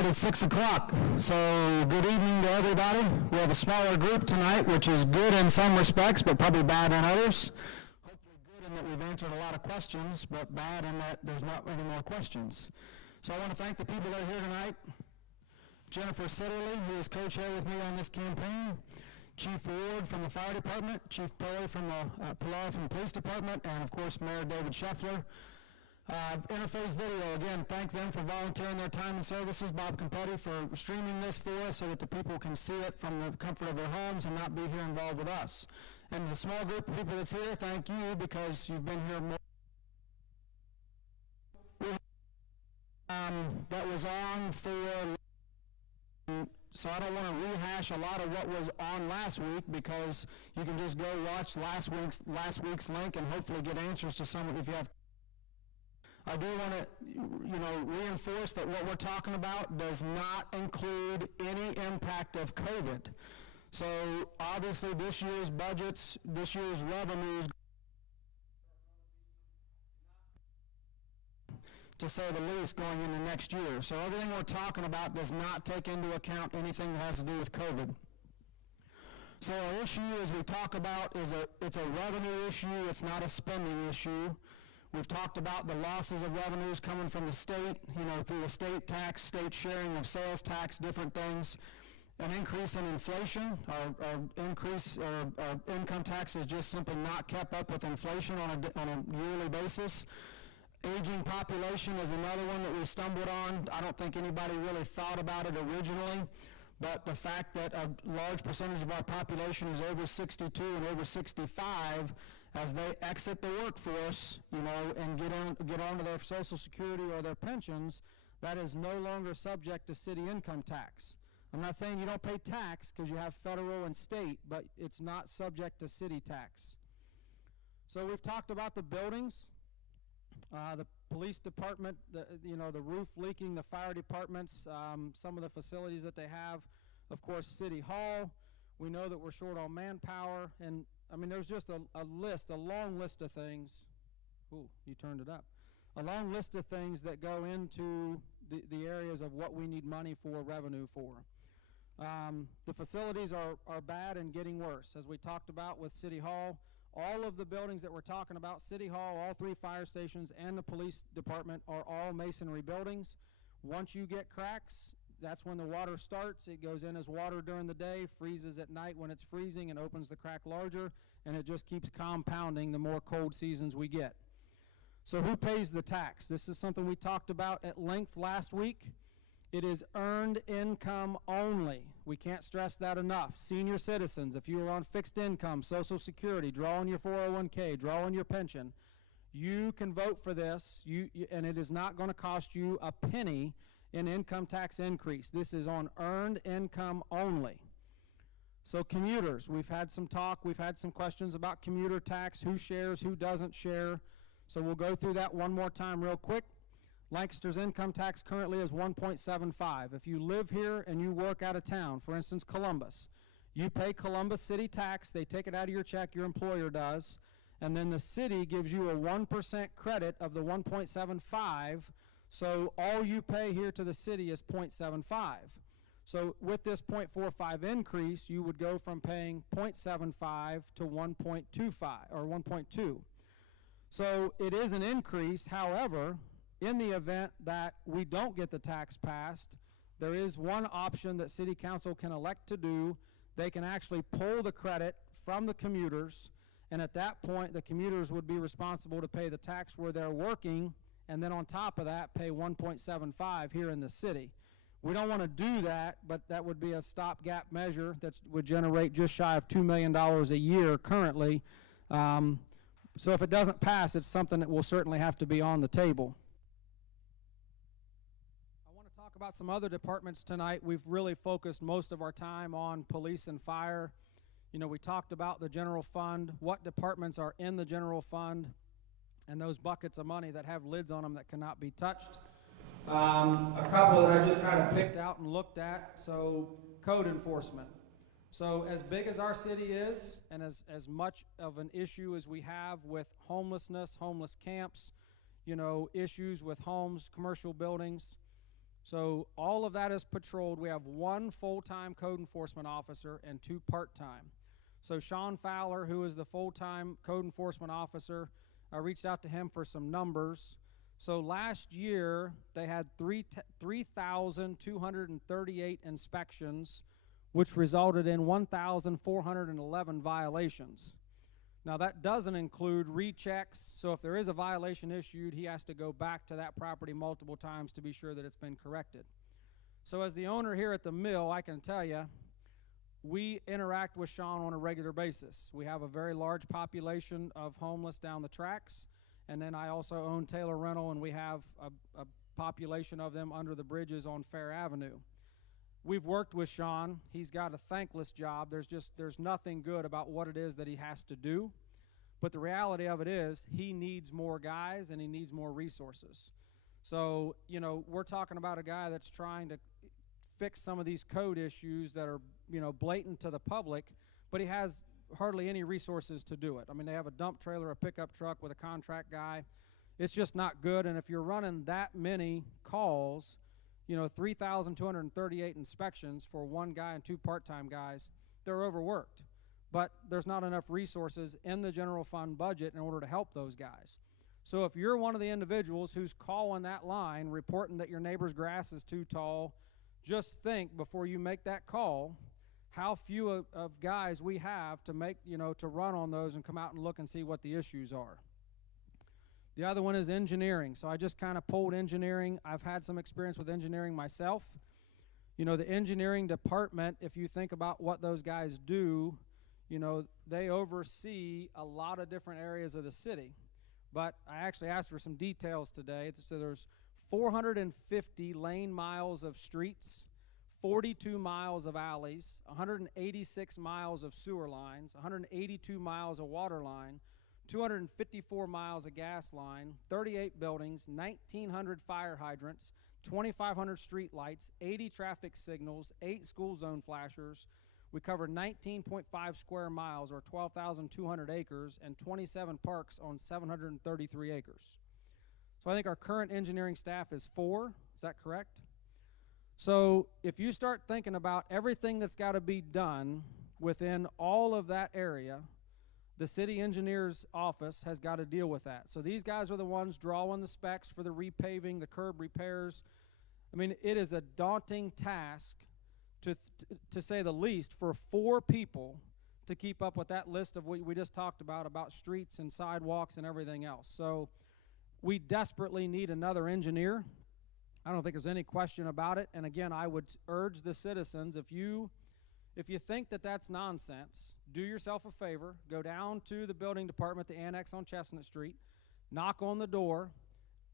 right, it's 6 o'clock, so good evening to everybody. We have a smaller group tonight, which is good in some respects, but probably bad in others. Hopefully good in that we've answered a lot of questions, but bad in that there's not any more questions. So I want to thank the people that are here tonight. Jennifer Sitterly, who is co-chair with me on this campaign, Chief Ward from the Fire Department, Chief Perry from the Police Department, and of course Mayor David Scheffler. Interface Video, again, thank them for volunteering their time and services. Bob Campetti for streaming this for us so that the people can see it from the comfort of their homes and not be here involved with us. And the small group of people that's here, thank you because you've been here more. That was on for, so I don't want to rehash a lot of what was on last week because you can just go watch last week's link and hopefully get answers to some of if you have. I do want to, reinforce that what we're talking about does not include any impact of COVID. So obviously this year's budgets, this year's revenues, to say the least, going into next year. So everything we're talking about does not take into account anything that has to do with COVID. So our issue, as we talk about, it's a revenue issue. It's not a spending issue. We've talked about the losses of revenues coming from the state, through estate tax, state sharing of sales tax, different things. An increase in inflation, our income tax has just simply not kept up with inflation on a yearly basis. Aging population is another one that we stumbled on. I don't think anybody really thought about it originally, but the fact that a large percentage of our population is over 62 and over 65, as they exit the workforce, and get onto their Social Security or their pensions, that is no longer subject to city income tax. I'm not saying you don't pay tax because you have federal and state, but it's not subject to city tax. So we've talked about the buildings, the police department, the roof leaking, the fire departments, some of the facilities that they have, of course, City Hall. We know that we're short on manpower, and there's just a long list of things. Ooh, you turned it up. A long list of things that go into the areas of what we need money for, revenue for. The facilities are bad and getting worse. As we talked about with City Hall, all of the buildings that we're talking about, City Hall, all 3 fire stations, and the police department are all masonry buildings. Once you get cracks, that's when the water starts. It goes in as water during the day, freezes at night when it's freezing, and opens the crack larger, and it just keeps compounding the more cold seasons we get. So who pays the tax? This is something we talked about at length last week. It is earned income only. We can't stress that enough. Senior citizens, if you are on fixed income, Social Security, draw on your 401k, draw on your pension, you can vote for this, and it is not going to cost you a penny in income tax increase. This is on earned income only. So commuters, we've had some talk, we've had some questions about commuter tax, who shares, who doesn't share. So we'll go through that one more time real quick. Lancaster's income tax currently is 1.75. If you live here and you work out of town, for instance Columbus, you pay Columbus city tax, they take it out of your check, your employer does, and then the city gives you a 1% credit of the 1.75. So all you pay here to the city is 0.75. So with this 0.45 increase, you would go from paying 0.75 to 1.25 or 1.2. So it is an increase. However, in the event that we don't get the tax passed, there is one option that City Council can elect to do. They can actually pull the credit from the commuters, and at that point, the commuters would be responsible to pay the tax where they're working, and then on top of that, pay 1.75 here in the city. We don't want to do that, but that would be a stopgap measure that would generate just shy of $2 million a year currently. So if it doesn't pass, it's something that will certainly have to be on the table. I want to talk about some other departments tonight. We've really focused most of our time on police and fire. We talked about the general fund, what departments are in the general fund, and those buckets of money that have lids on them that cannot be touched. A couple that I just kind of picked out and looked at. So code enforcement. So as big as our city is, and as much of an issue as we have with homelessness, homeless camps, issues with homes, commercial buildings, So all of that is patrolled. We have one full-time code enforcement officer and 2 part-time. So Sean Fowler, who is the full-time code enforcement officer, I reached out to him for some numbers. So last year, they had 3,238 inspections, which resulted in 1,411 violations. Now, that doesn't include rechecks, so if there is a violation issued, he has to go back to that property multiple times to be sure that it's been corrected. So as the owner here at the mill, I can tell you, we interact with Sean on a regular basis. We have a very large population of homeless down the tracks, and then I also own Taylor Rental, and we have a population of them under the bridges on Fair Avenue. We've worked with Sean. He's got a thankless job. There's nothing good about what it is that he has to do. But the reality of it is he needs more guys and he needs more resources. So, you know, we're talking about a guy that's trying to fix some of these code issues that are, you know, blatant to the public, but he has hardly any resources to do it. I mean, they have a dump trailer, a pickup truck with a contract guy. It's just not good. And if you're running that many calls, you know, 3,238 inspections for one guy and 2 part-time guys, they're overworked. But there's not enough resources in the general fund budget in order to help those guys. So if you're one of the individuals who's calling that line, reporting that your neighbor's grass is too tall, just think before you make that call how few of guys we have to make, you know, to run on those and come out and look and see what the issues are. The other one is engineering. So I just kind of pulled engineering. I've had some experience with engineering myself. You know, the engineering department, if you think about what those guys do, you know, they oversee a lot of different areas of the city. But I actually asked for some details today. So there's 450 lane miles of streets, 42 miles of alleys, 186 miles of sewer lines, 182 miles of water line, 254 miles of gas line, 38 buildings, 1,900 fire hydrants, 2,500 street lights, 80 traffic signals, 8 school zone flashers. We cover 19.5 square miles, or 12,200 acres, and 27 parks on 733 acres. So I think our current engineering staff is 4. Is that correct? So if you start thinking about everything that's got to be done within all of that area, the city engineer's office has got to deal with that. So these guys are the ones drawing the specs for the repaving, the curb repairs. I mean, it is a daunting task, to say the least, for 4 people to keep up with that list of what we just talked about streets and sidewalks and everything else. So we desperately need another engineer. I don't think there's any question about it. And again, I would urge the citizens, if you think that that's nonsense, do yourself a favor, go down to the building department, the annex on Chestnut Street, knock on the door,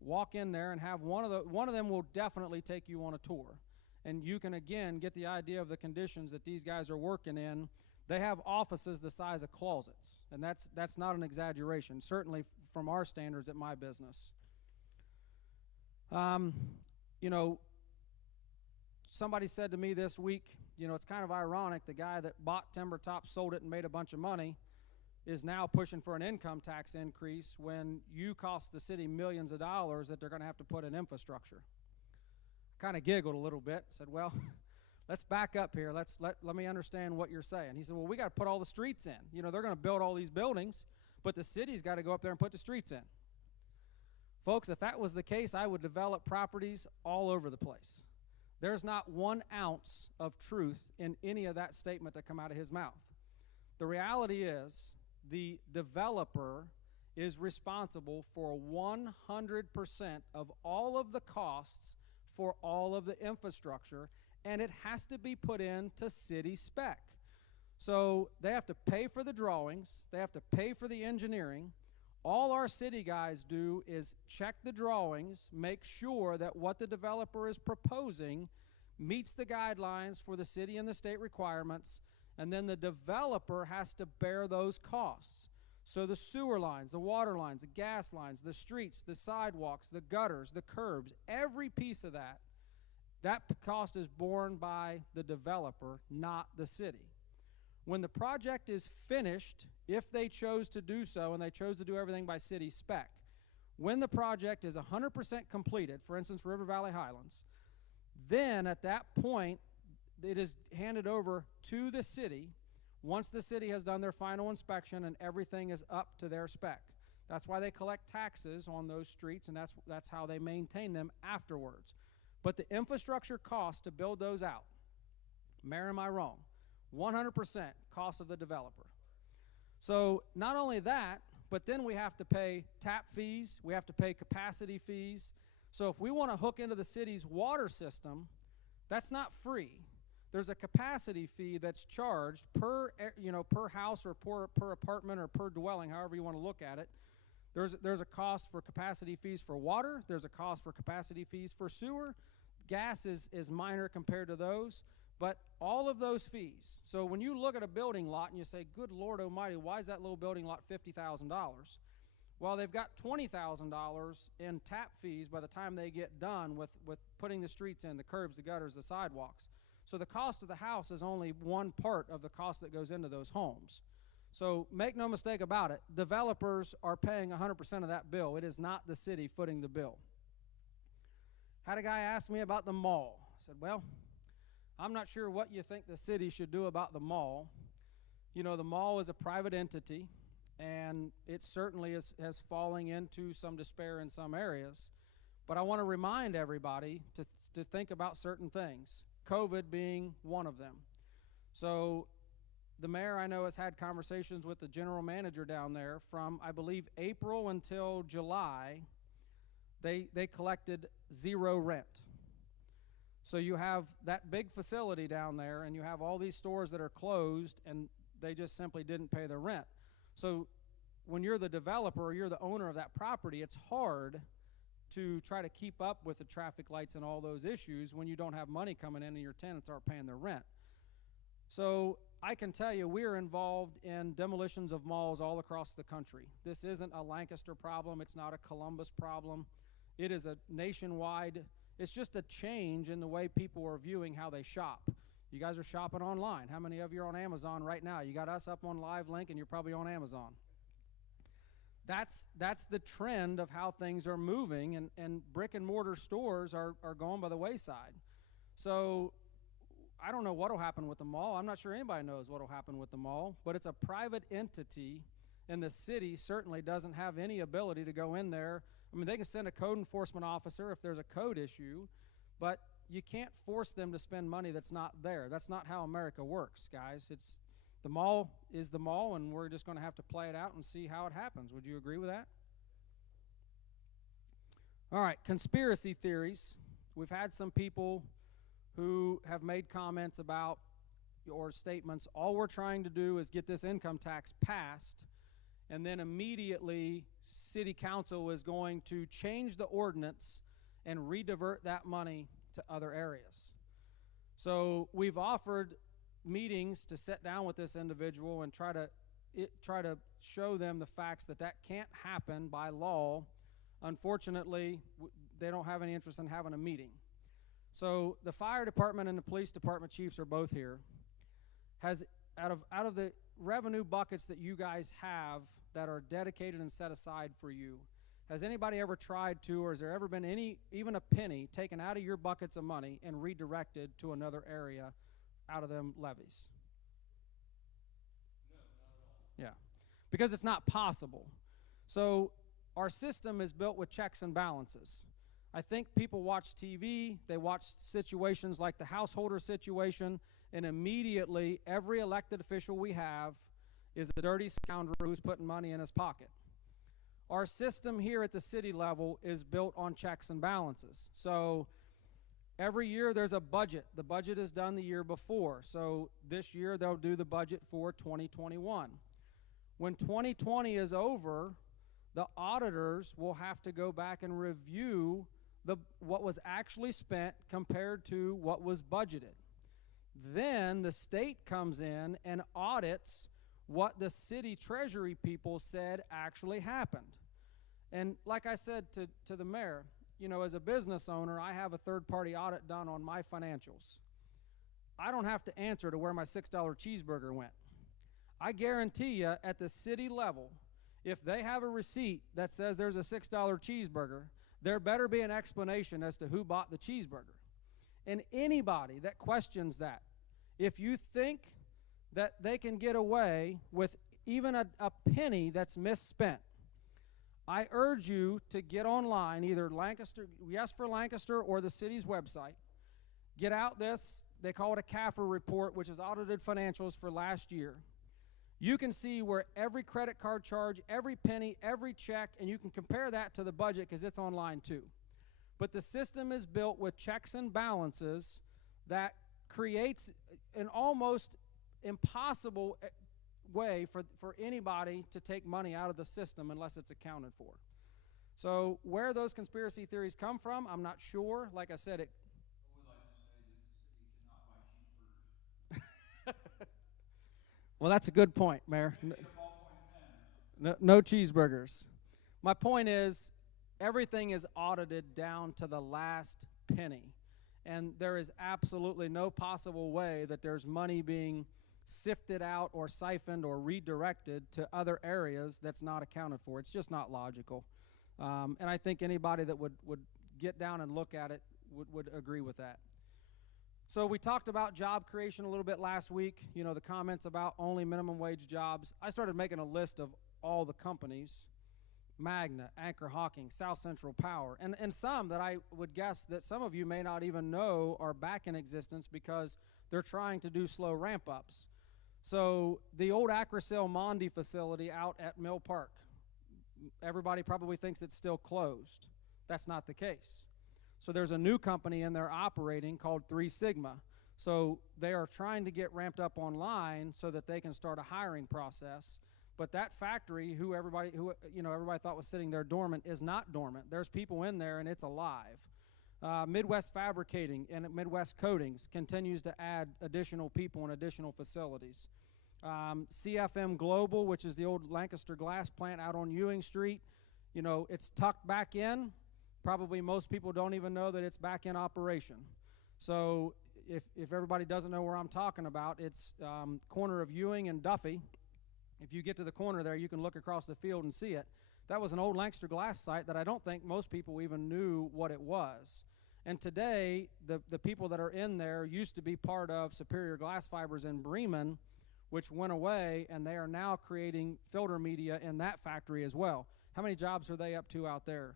walk in there, and have one of them will definitely take you on a tour. And you can, again, get the idea of the conditions that these guys are working in. They have offices the size of closets, and that's not an exaggeration, certainly from our standards at my business. You know, somebody said to me this week, you know, it's kind of ironic, the guy that bought Timber Top, sold it, and made a bunch of money is now pushing for an income tax increase when you cost the city millions of dollars that they're going to have to put in infrastructure. Kind of giggled a little bit, said, well, let's back up here. Let me understand what you're saying. He said, well, we got to put all the streets in. You know, they're going to build all these buildings, but the city's got to go up there and put the streets in. Folks, if that was the case, I would develop properties all over the place. There's not 1 ounce of truth in any of that statement that come out of his mouth. The reality is the developer is responsible for 100% of all of the costs for all of the infrastructure, and it has to be put into city spec. So they have to pay for the drawings, they have to pay for the engineering. All our city guys do is check the drawings, make sure that what the developer is proposing meets the guidelines for the city and the state requirements, and then the developer has to bear those costs. So the sewer lines, the water lines, the gas lines, the streets, the sidewalks, the gutters, the curbs, every piece of that cost is borne by the developer, not the city. When the project is finished, if they chose to do so, and they chose to do everything by city spec, when the project is 100% completed, for instance, River Valley Highlands, Then at that point, it is handed over to the city once the city has done their final inspection and everything is up to their spec. That's why they collect taxes on those streets, and that's how they maintain them afterwards. But the infrastructure cost to build those out, Mayor, am I wrong? 100% cost of the developer. So not only that, but then we have to pay tap fees, we have to pay capacity fees. So if we want to hook into the city's water system, that's not free. There's a capacity fee that's charged per house or per apartment or per dwelling, however you want to look at it. There's a cost for capacity fees for water. There's a cost for capacity fees for sewer. Gas is minor compared to those, but all of those fees. So when you look at a building lot and you say, good Lord Almighty, why is that little building lot $50,000? Well, they've got $20,000 in tap fees by the time they get done with putting the streets in, the curbs, the gutters, the sidewalks. So the cost of the house is only one part of the cost that goes into those homes. So make no mistake about it, developers are paying 100% of that bill. It is not the city footing the bill. Had a guy ask me about the mall. I said, well, I'm not sure what you think the city should do about the mall. You know, the mall is a private entity, and it certainly has falling into some despair in some areas. But I want to remind everybody to think about certain things, COVID being one of them. So the mayor, I know, has had conversations with the general manager down there from, I believe, April until July. They collected zero rent. So you have that big facility down there, and you have all these stores that are closed, and they just simply didn't pay their rent. So when you're the developer or you're the owner of that property, it's hard to try to keep up with the traffic lights and all those issues when you don't have money coming in and your tenants aren't paying their rent. So I can tell you we are involved in demolitions of malls all across the country. This isn't a Lancaster problem. It's not a Columbus problem. It is a nationwide, it's just a change in the way people are viewing how they shop. You guys are shopping online. How many of you are on Amazon right now? You got us up on Live Link and you're probably on Amazon. That's the trend of how things are moving, and brick and mortar stores are going by the wayside. So I don't know what will happen with the mall. I'm not sure anybody knows what will happen with the mall, but it's a private entity, and the city certainly doesn't have any ability to go in there. I mean, they can send a code enforcement officer if there's a code issue, but you can't force them to spend money that's not there. That's not how America works, guys. The mall is the mall, and we're just going to have to play it out and see how it happens. Would you agree with that? All right, conspiracy theories. We've had some people who have made comments about or statements, all we're trying to do is get this income tax passed, and then immediately city council is going to change the ordinance and redivert that money to other areas. So we've offered meetings to sit down with this individual and try to show them the facts that can't happen by law. Unfortunately, they don't have any interest in having a meeting. So the fire department and the police department chiefs are both here. Has out of the revenue buckets that you guys have that are dedicated and set aside for you, has anybody ever tried to, or has there ever been even a penny taken out of your buckets of money and redirected to another area out of them levies? No, not at all. Yeah, because it's not possible. So our system is built with checks and balances. I think people watch TV, they watch situations like the householder situation, and immediately every elected official we have is a dirty scoundrel who's putting money in his pocket. Our system here at the city level is built on checks and balances. So every year there's a budget. The budget is done the year before. So this year they'll do the budget for 2021. When 2020 is over, the auditors will have to go back and review what was actually spent compared to what was budgeted. Then the state comes in and audits what the city treasury people said actually happened. And like I said to the mayor, you know, as a business owner, I have a third-party audit done on my financials. I don't have to answer to where my $6 cheeseburger went. I guarantee you at the city level, if they have a receipt that says there's a $6 cheeseburger, there better be an explanation as to who bought the cheeseburger. And anybody that questions that, if you think that they can get away with even a penny that's misspent, I urge you to get online, either Lancaster, Yes for Lancaster, or the city's website. Get out this, they call it a CAFR report, which is audited financials for last year. You can see where every credit card charge, every penny, every check, and you can compare that to the budget because it's online too. But the system is built with checks and balances that creates an almost impossible way for anybody to take money out of the system unless it's accounted for. So where those conspiracy theories come from, I'm not sure. Like I said, it. I would like to say that the city cannot buy cheeseburgers. Well, that's a good point, Mayor. Maybe a ballpoint pen or something. No cheeseburgers. My point is, everything is audited down to the last penny. And there is absolutely no possible way that there's money being sifted out or siphoned or redirected to other areas that's not accounted for. It's just not logical. And I think anybody that would get down and look at it would agree with that. So we talked about job creation a little bit last week, you know, the comments about only minimum wage jobs. I started making a list of all the companies, Magna, Anchor Hawking, South Central Power, and some that I would guess that some of you may not even know are back in existence because they're trying to do slow ramp-ups. So the old Acrosel Mondi facility out at Mill Park, everybody probably thinks it's still closed. That's not the case. So there's a new company in there operating called 3 Sigma. So they are trying to get ramped up online so that they can start a hiring process. But that factory, who everybody thought was sitting there dormant, is not dormant. There's people in there and it's alive. Midwest Fabricating and Midwest Coatings continues to add additional people and additional facilities. CFM Global, which is the old Lancaster glass plant out on Ewing Street, you know, it's tucked back in. Probably most people don't even know that it's back in operation. So if everybody doesn't know where I'm talking about, it's corner of Ewing and Duffy. If you get to the corner there, you can look across the field and see it. That was an old Lancaster glass site that I don't think most people even knew what it was. And today, the people that are in there used to be part of Superior Glass Fibers in Bremen, which went away, and they are now creating filter media in that factory as well. How many jobs are they up to out there?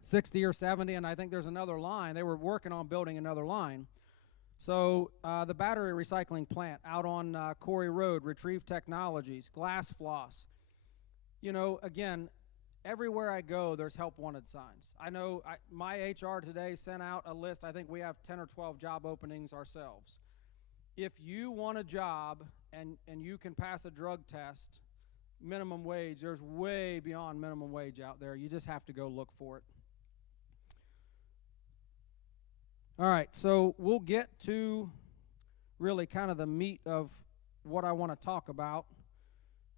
60 or 70, and I think there's another line. They were working on building another line. So the battery recycling plant out on Corey Road, Retrieve Technologies, Glass Floss. You know, again, everywhere I go, there's help wanted signs. I know my HR today sent out a list. I think we have 10 or 12 job openings ourselves. If you want a job and you can pass a drug test, minimum wage, there's way beyond minimum wage out there. You just have to go look for it. All right, so we'll get to really kind of the meat of what I want to talk about.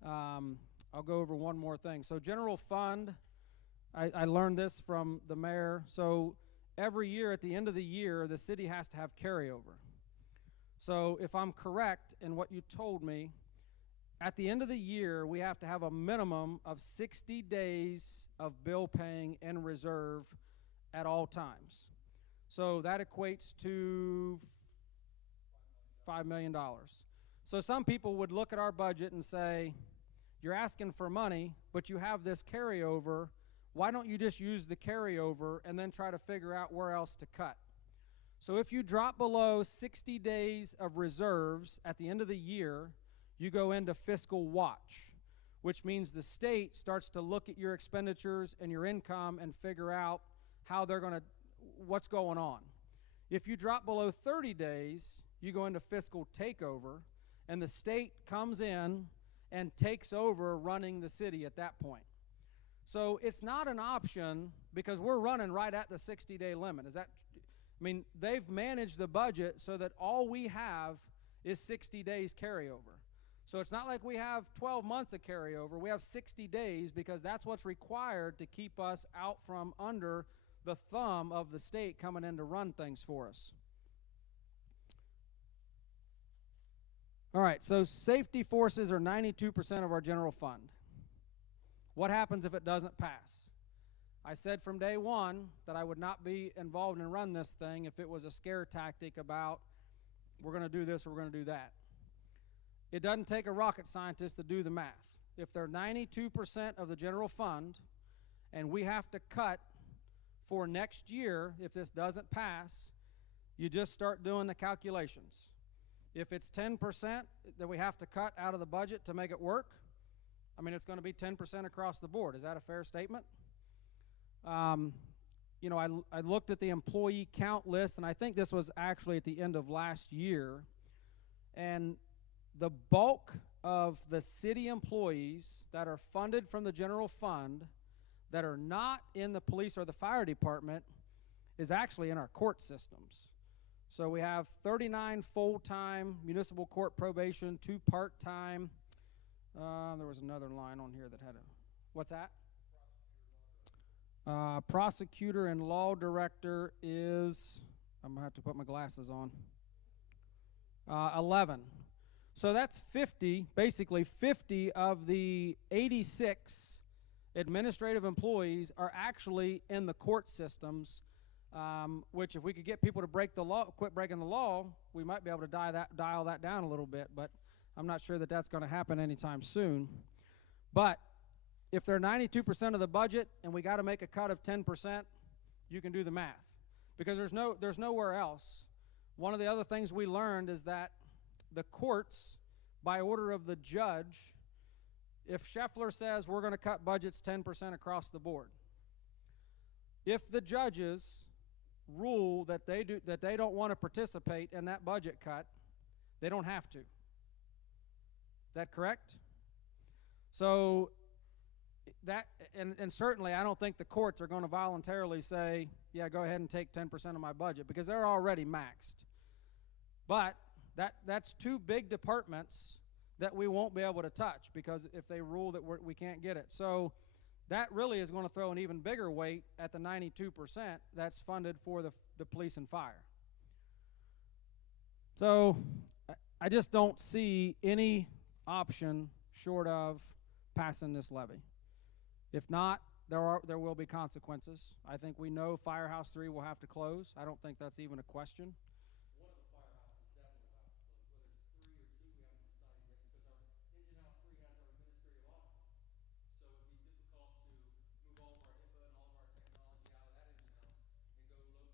I'll go over one more thing. So general fund, I learned this from the mayor. So every year at the end of the year, the city has to have carryover. So if I'm correct in what you told me, at the end of the year, we have to have a minimum of 60 days of bill paying in reserve at all times. So that equates to $5 million. So some people would look at our budget and say, you're asking for money, but you have this carryover. Why don't you just use the carryover and then try to figure out where else to cut? So if you drop below 60 days of reserves at the end of the year, you go into fiscal watch, which means the state starts to look at your expenditures and your income and figure out how they're going to, what's going on. If you drop below 30 days, you go into fiscal takeover, and the state comes in and takes over running the city at that point. So it's not an option because we're running right at the 60-day limit. They've managed the budget so that all we have is 60 days carryover. So it's not like we have 12 months of carryover. We have 60 days because that's what's required to keep us out from under the thumb of the state coming in to run things for us. All right, so safety forces are 92% of our general fund. What happens if it doesn't pass? I said from day one that I would not be involved and run this thing if it was a scare tactic about we're going to do this or we're going to do that. It doesn't take a rocket scientist to do the math. If they're 92% of the general fund and we have to cut for next year, if this doesn't pass, you just start doing the calculations. If it's 10% that we have to cut out of the budget to make it work, I mean, it's going to be 10% across the board. Is that a fair statement? You know, I looked at the employee count list, and I think this was actually at the end of last year, and the bulk of the city employees that are funded from the general fund that are not in the police or the fire department is actually in our court systems. So we have 39 full-time municipal court probation, 2 part-time. There was another line on here that had a, what's that? Prosecutor and law director is, I'm going to have to put my glasses on, 11. So that's 50, basically 50 of the 86 administrative employees are actually in the court systems, which if we could get people to break the law, quit breaking the law, we might be able to dial that down a little bit, but I'm not sure that that's going to happen anytime soon. But if they're 92% of the budget and we got to make a cut of 10%, you can do the math, because there's nowhere else. One of the other things we learned is that the courts, by order of the judge, if Scheffler says we're going to cut budgets 10% across the board, if the judges rule that they don't want to participate in that budget cut, they don't have to. Is that correct? So that, and certainly I don't think the courts are going to voluntarily say, yeah, go ahead and take 10% of my budget, because they're already maxed. But that's 2 big departments that we won't be able to touch, because if they rule that we can't get it. So that really is going to throw an even bigger weight at the 92% that's funded for the police and fire. So I just don't see any option short of passing this levy. If not, there will be consequences. I think we know Firehouse 3 will have to close. I don't think that's even a question. One of the firehouses definitely will have to close. Whether it's 3 or 2, we haven't decided yet, because our engine house 3 has our administrative office. So it'd be difficult to move all of our HIPAA and all of our technology out of that engine house and go locate it in engine house 1 or 2.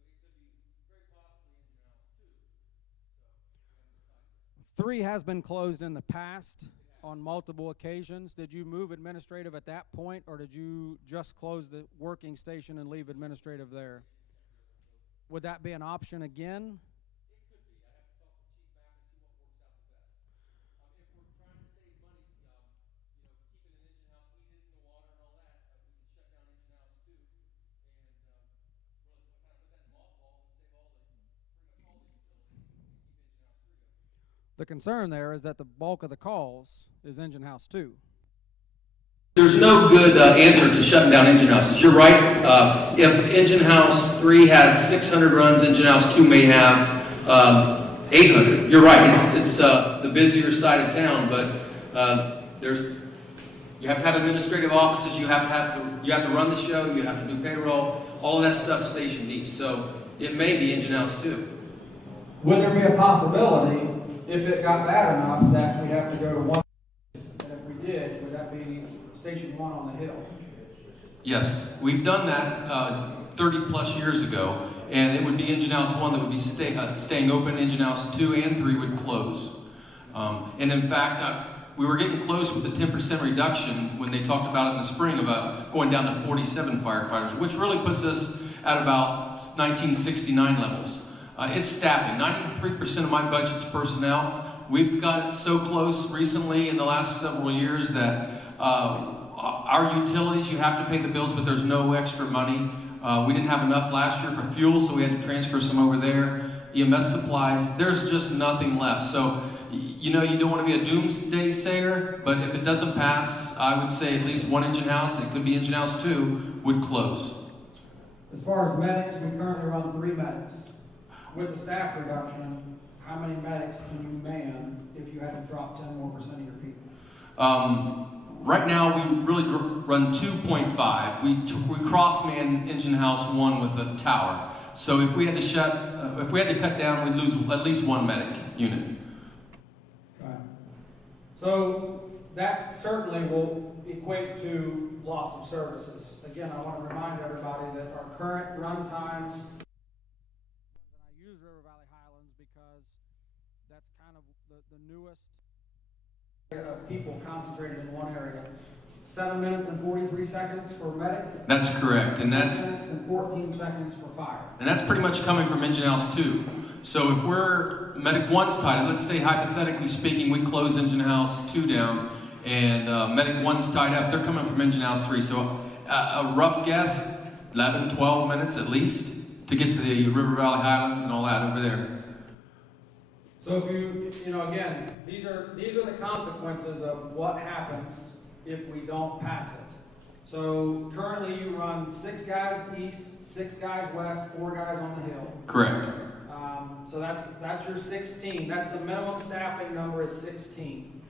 So it could be very possibly engine house 2. So we haven't decided yet. 3 has been closed in the past on multiple occasions. Did you move administrative at that point, or did you just close the working station and leave administrative there? Would that be an option again? It could be. I'd have to talk to Chief Mack and see what works out the best. If we're trying to save money, keeping an engine house heated and the water and all that, we could shut down engine house 2 and really kind of put that in mothballs and save pretty much all the utilities and keep engine house 3 open. The concern there is that the bulk of the calls is engine house 2. There's no good answer to shutting down engine houses. You're right. If engine house 3 has 600 runs, engine house 2 may have 800. You're right. It's the busier side of town, but you have to have administrative offices. You have to run the show. You have to do payroll. All of that stuff station needs. So it may be engine house 2. Would there be a possibility, if it got bad enough, that we'd have to go to 1? And if we did, would that be Station 1 on the hill? Yes, we've done that 30 plus years ago, and it would be engine house 1 that would be staying open. Engine house 2 and 3 would close. And in fact, we were getting close with the 10% reduction when they talked about it in the spring about going down to 47 firefighters, which really puts us at about 1969 levels. It's staffing. 93% of my budget's personnel. We've got so close recently in the last several years that our utilities, you have to pay the bills, but there's no extra money. We didn't have enough last year for fuel, so we had to transfer some over there. EMS supplies, there's just nothing left. So, you don't want to be a doomsday sayer, but if it doesn't pass, I would say at least 1 engine house, and it could be engine house 2, would close. As far as medics, we currently run 3 medics. With the staff reduction, how many medics can you man if you had to drop 10% more of your people? Right now, we really run 2.5. We cross-man engine house 1 with a tower. So if we had to cut down, we'd lose at least 1 medic unit. Okay. So that certainly will equate to loss of services. Again, I want to remind everybody that our current run times, and I use River Valley Highlands because that's kind of the newest of people concentrated in one area. 7 minutes and 43 seconds for medic. That's correct, and 7 minutes and 14 seconds for fire. And that's pretty much coming from engine house 2. So if we're medic 1's tied, let's say hypothetically speaking, we close engine house 2 down, and medic 1's tied up, they're coming from engine house 3. So a rough guess, 11, 12 minutes at least to get to the River Valley Highlands and all that over there. So if you know, again, these are the consequences of what happens if we don't pass it. So currently you run 6 guys east, 6 guys west, 4 guys on the hill. Correct. So that's your 16. That's the minimum staffing number is 16.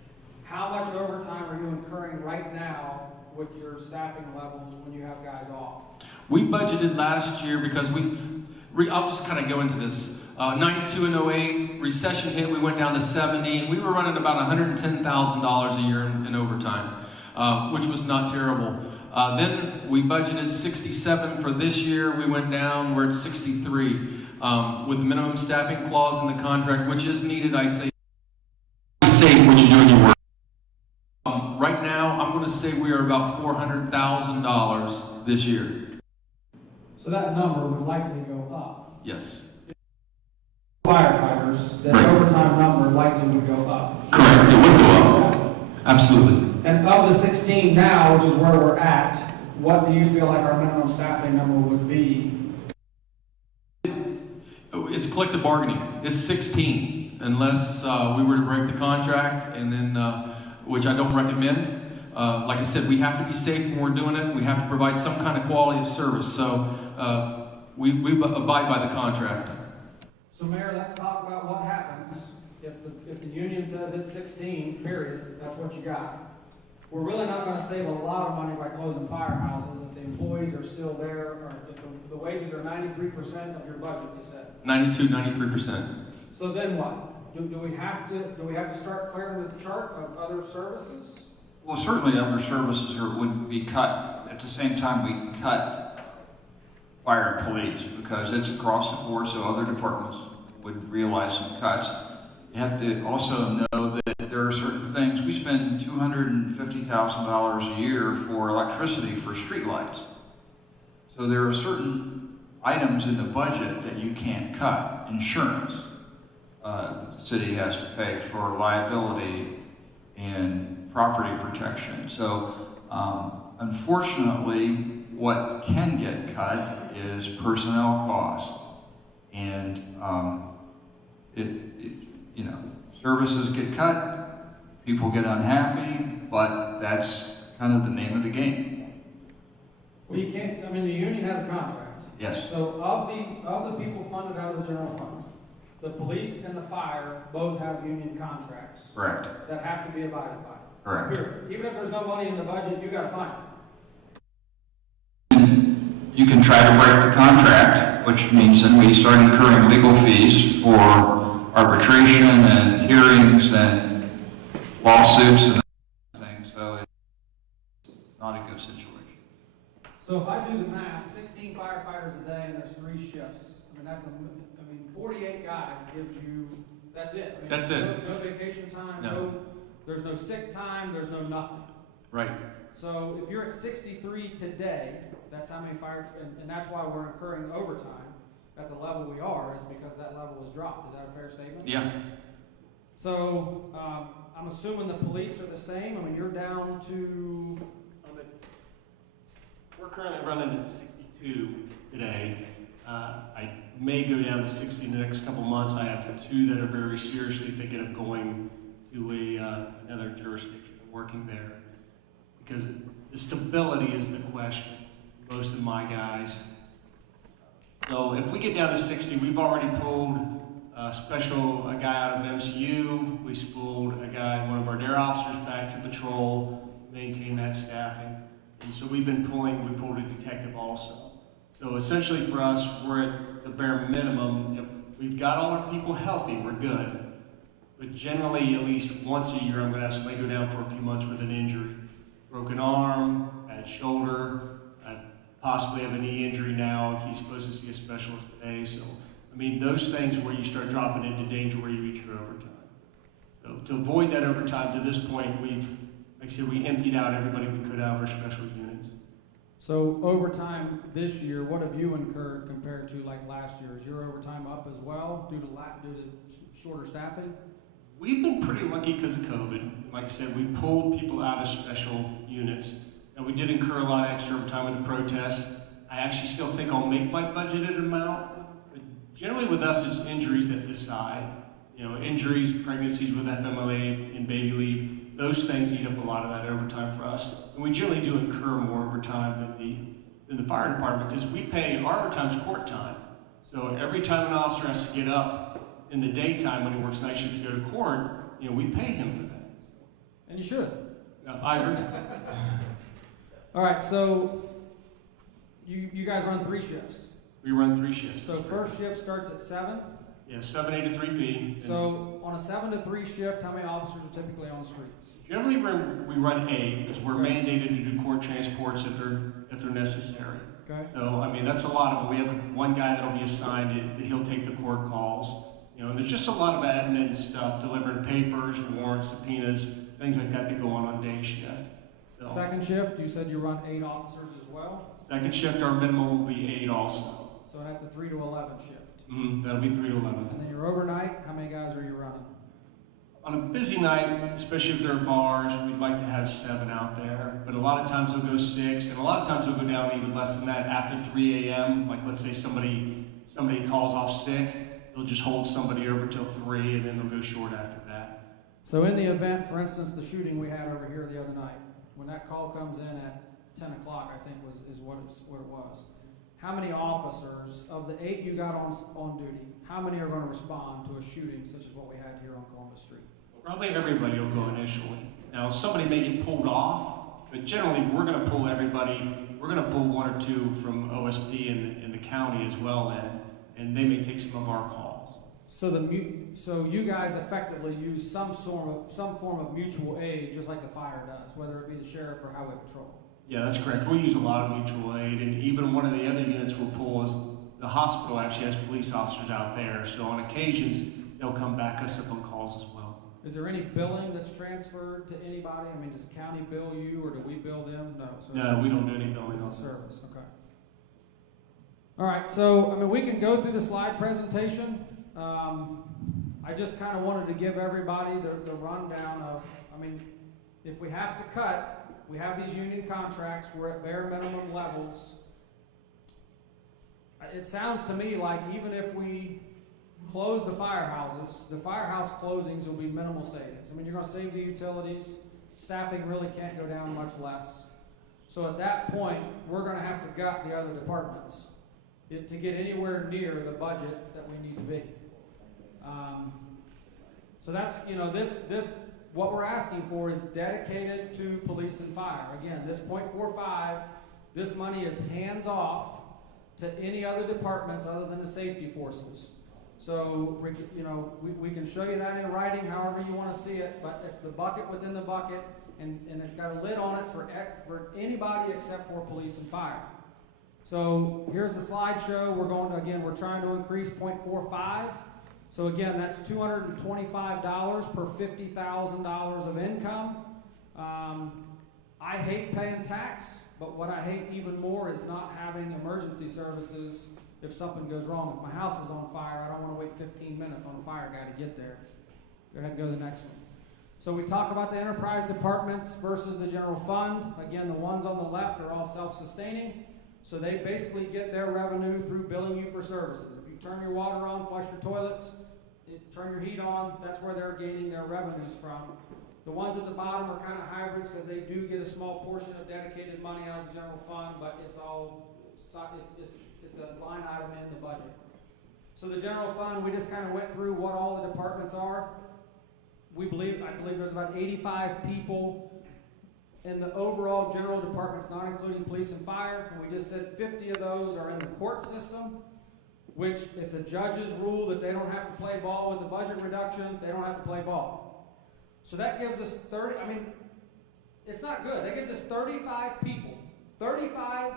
How much overtime are you incurring right now with your staffing levels when you have guys off? We budgeted last year because I'll just kind of go into this. 92 and 08, recession hit, we went down to 70, and we were running about $110,000 a year in overtime, which was not terrible. Then we budgeted 67 for this year, we went down, we're at 63. With the minimum staffing clause in the contract, which is needed, I'd say, safe when you're doing your work. Right now, I'm going to say we are about $400,000 this year. So that number would likely go up. Yes. Firefighters, that Right. overtime number likely would go up. Correct, it would go up. Absolutely. And of the 16 now, which is where we're at, what do you feel like our minimum staffing number would be? It's collective bargaining. It's 16, unless we were to break the contract, and then, which I don't recommend. Like I said, we have to be safe when we're doing it. We have to provide some kind of quality of service. So we abide by the contract. So Mayor, let's talk about what happens if the union says it's 16, period, that's what you got. We're really not going to save a lot of money by closing firehouses if the employees are still there, or if the wages are 93% of your budget, you said. 92, 93%. So then what? Do we have to start clearing the chart of other services? Well, certainly other services would be cut. At the same time, we cut fire and police because it's across the board, so other departments would realize some cuts. You have to also know that there are certain things. We spend $250,000 a year for electricity for streetlights. So there are certain items in the budget that you can't cut. Insurance, the city has to pay for liability and property protection. So unfortunately, what can get cut is personnel costs. And you know, services get cut, people get unhappy, but that's kind of the name of the game. Well, you can't, I mean, the union has a contract. Yes. So of the people funded out of the general fund, the police and the fire both have union contracts. Correct. That have to be abided by. Correct. Period. Even if there's no money in the budget, you gotta find it. You can try to break the contract, which means then we start incurring legal fees for arbitration and hearings and lawsuits and things, so it's not a good situation. So if I do the math, 16 firefighters a day and there's 3 shifts, I mean, 48 guys gives you, that's it. I mean, That's it. No vacation time, No. There's no sick time, there's no nothing. Right. So if you're at 63 today, that's how many and that's why we're incurring overtime at the level we are, is because that level was dropped. Is that a fair statement? Yeah. So I'm assuming the police are the same. I mean, you're down to. We're currently running at 62 today. I may go down to 60 in the next couple months. I have 2 that are very seriously thinking of going to another jurisdiction and working there, because the stability is the question. Most of my guys. So if we get down to 60, we've already pulled a guy out of MCU. We pulled a guy, one of our dare officers, back to patrol. maintain that staffing. And so we pulled a detective also. So essentially for us, we're at the bare minimum. If we've got all our people healthy, we're good. But generally, at least once a year, I'm gonna have somebody go down for a few months with an injury. Broken arm, bad shoulder, I possibly have a knee injury now. He's supposed to see a specialist today. So, I mean, those things where you start dropping into danger where you reach your overtime. So to avoid that overtime, to this point, like I said, we emptied out everybody we could out of our special units. So overtime this year, what have you incurred compared to like last year? Is your overtime up as well due to shorter staffing? We've been pretty lucky because of COVID. Like I said, we pulled people out of special units, and we did incur a lot of extra overtime with the protests. I actually still think I'll make my budgeted amount, but generally with us, it's injuries that decide. You know, injuries, pregnancies with FMLA and baby leave, those things eat up a lot of that overtime for us. And we generally do incur more overtime than the fire department because we pay, our overtime's court time. So every time an officer has to get up in the daytime when he works night shift to go to court, you know, we pay him for that. And you should. I agree. All right, so you guys run 3 shifts. We run 3 shifts. So first shift starts at 7? Yeah, 7A to 3P. So on a 7 to 3 shift, how many officers are typically on the streets? Generally, we run 8 because we're mandated to do court transports if they're necessary. Okay. So I mean, that's a lot of them. We have one guy that'll be assigned. He'll take the court calls. You know, there's just a lot of admin stuff, delivering papers, warrants, subpoenas, things like that go on day shift. So, second shift, you said you run 8 officers as well? Second shift, our minimum will be 8 also. So that's a 3 to 11 shift. That'll be 3 to 11. And then your overnight, how many guys are you running? On a busy night, especially if there are bars, we'd like to have 7 out there. But a lot of times they'll go 6, and a lot of times they'll go down even less than that after 3 a.m. Like let's say somebody calls off sick. They'll just hold somebody over till 3, and then they'll go short after that. So in the event, for instance, the shooting we had over here the other night, when that call comes in at 10 o'clock, I think is what it was. How many officers, of the 8 you got on duty, how many are going to respond to a shooting such as what we had here on Columbus Street? Probably everybody will go initially. Now, somebody may get pulled off, but generally we're going to pull everybody. We're going to pull 1 or 2 from OSP in the county as well then, and they may take some of our calls. So you guys effectively use some form of mutual aid, just like the fire does, whether it be the sheriff or highway patrol. Yeah, that's correct. We use a lot of mutual aid, and even one of the other units we'll pull is the hospital actually has police officers out there, so on occasions they'll come back us up on calls as well. Is there any billing that's transferred to anybody? I mean, does the county bill you, or do we bill them? No. So No, we don't do any billing. It's a service. Okay. All right. So I mean, we can go through the slide presentation. I just kind of wanted to give everybody the rundown of. I mean, if we have to cut. We have these union contracts, we're at bare minimum levels. It sounds to me like even if we close the firehouses, the firehouse closings will be minimal savings. I mean, you're going to save the utilities, staffing really can't go down much less. So at that point, we're going to have to gut the other departments to get anywhere near the budget that we need to be. So that's, you know, this what we're asking for is dedicated to police and fire. Again, this 0.45, this money is hands off to any other departments other than the safety forces. So, you know, we can show you that in writing however you want to see it, but it's the bucket within the bucket, and it's got a lid on it for anybody except for police and fire. So here's the slideshow. We're trying to increase 0.45. So again, that's $225 per $50,000 of income. I hate paying tax, but what I hate even more is not having emergency services if something goes wrong. If my house is on fire, I don't want to wait 15 minutes on a fire guy to get there. Go ahead and go to the next one. So we talk about the enterprise departments versus the general fund. Again, the ones on the left are all self-sustaining. So they basically get their revenue through billing you for services. If you turn your water on, flush your toilets, turn your heat on, that's where they're gaining their revenues from. The ones at the bottom are kind of hybrids because they do get a small portion of dedicated money out of the general fund, but it's a line item in the budget. So the general fund, we just kind of went through what all the departments are. I believe there's about 85 people in the overall general departments, not including police and fire, and we just said 50 of those are in the court system, which if the judges rule that they don't have to play ball with the budget reduction, they don't have to play ball. So that gives us 30, I mean, it's not good. That gives us 35 people, 35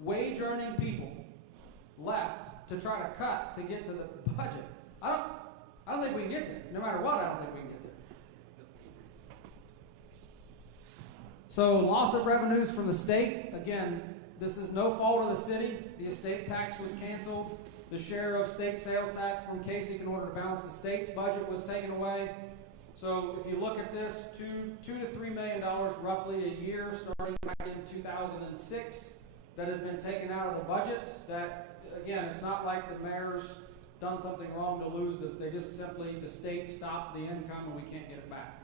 wage-earning people left to try to cut to get to the budget. I don't think we can get there. No matter what, I don't think we can get there. So loss of revenues from the state, again, this is no fault of the city. The estate tax was canceled. The share of state sales tax from Kasich in order to balance the state's budget was taken away. So if you look at this, $2 to $3 million roughly a year starting back in 2006 that has been taken out of the budgets. That, again, it's not like the mayor's done something wrong to lose. They just simply, the state stopped the income and we can't get it back.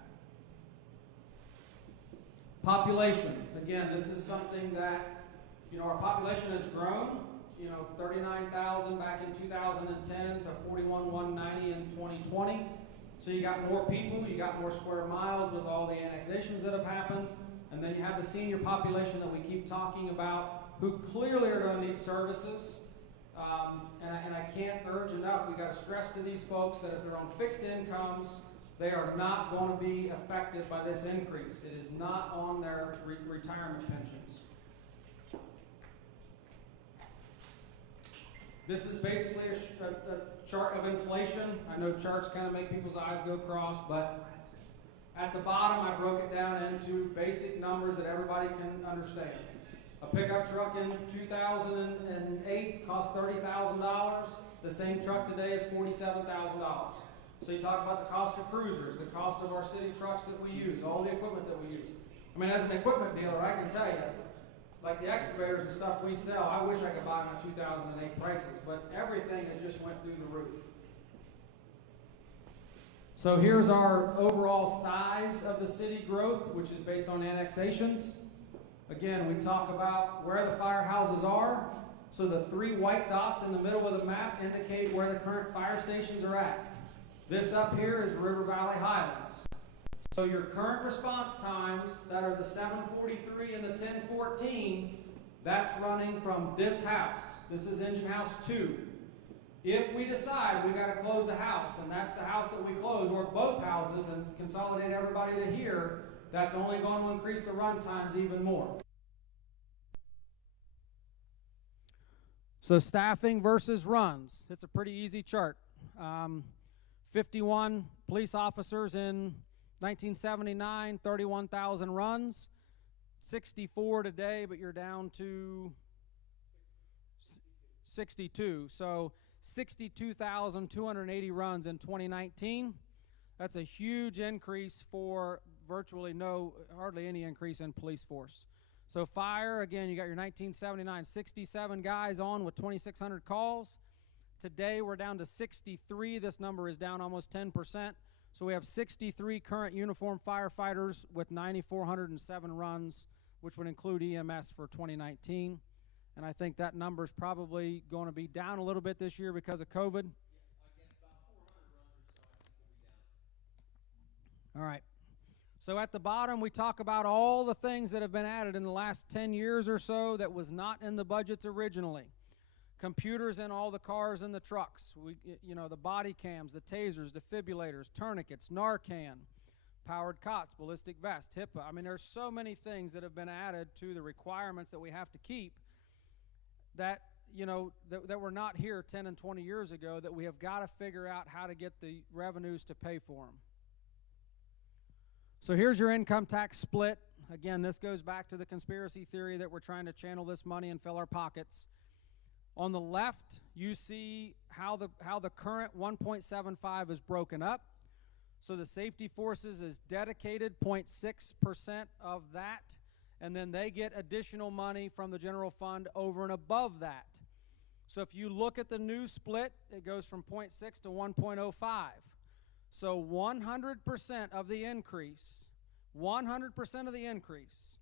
Population. Again, this is something that, our population has grown. 39,000 back in 2010 to 41,190 in 2020. So you got more people, you got more square miles with all the annexations that have happened, and then you have the senior population that we keep talking about, who clearly are going to need services. And I can't urge enough, we got to stress to these folks that if they're on fixed incomes, they are not going to be affected by this increase. It is not on their retirement pensions. This is basically a chart of inflation. I know charts kind of make people's eyes go cross, but at the bottom I broke it down into basic numbers that everybody can understand. A pickup truck in 2008 cost $30,000. The same truck today is $47,000. So you talk about the cost of cruisers, the cost of our city trucks that we use, all the equipment that we use. I mean, as an equipment dealer, I can tell you, like the excavators and stuff we sell, I wish I could buy them at 2008 prices, but everything has just went through the roof. So here's our overall size of the city growth, which is based on annexations. Again, we talk about where the firehouses are. So the 3 white dots in the middle of the map indicate where the current fire stations are at. This up here is River Valley Highlands. So your current response times that are the 743 and the 1014, that's running from this house. This is engine house 2. If we decide we got to close a house, and that's the house that we close, or both houses, and consolidate everybody to here, that's only going to increase the run times even more. So staffing versus runs. It's a pretty easy chart. 51 police officers in 1979, 31,000 runs. 64 today, but you're down to 62. So 62,280 runs in 2019. That's a huge increase for virtually hardly any increase in police force. So fire, again, you got your 1979, 67 guys on with 2,600 calls. Today we're down to 63. This number is down almost 10%. So we have 63 current uniformed firefighters with 9,407 runs, which would include EMS for 2019. And I think that number is probably going to be down a little bit this year because of COVID. All right. So at the bottom, we talk about all the things that have been added in the last 10 years or so that was not in the budgets originally. Computers in all the cars and the trucks. The body cams, the tasers, defibrillators, tourniquets, Narcan, powered cots, ballistic vest, HIPAA. I mean, there's so many things that have been added to the requirements that we have to keep that, that were not here 10 and 20 years ago, that we have got to figure out how to get the revenues to pay for them. So here's your income tax split. Again, this goes back to the conspiracy theory that we're trying to channel this money and fill our pockets. On the left, you see how the current 1.75 is broken up. So the safety forces is dedicated 0.6% of that, and then they get additional money from the general fund over and above that. So if you look at the new split, it goes from 0.6 to 1.05. So 100% of the increase, 100% of the increase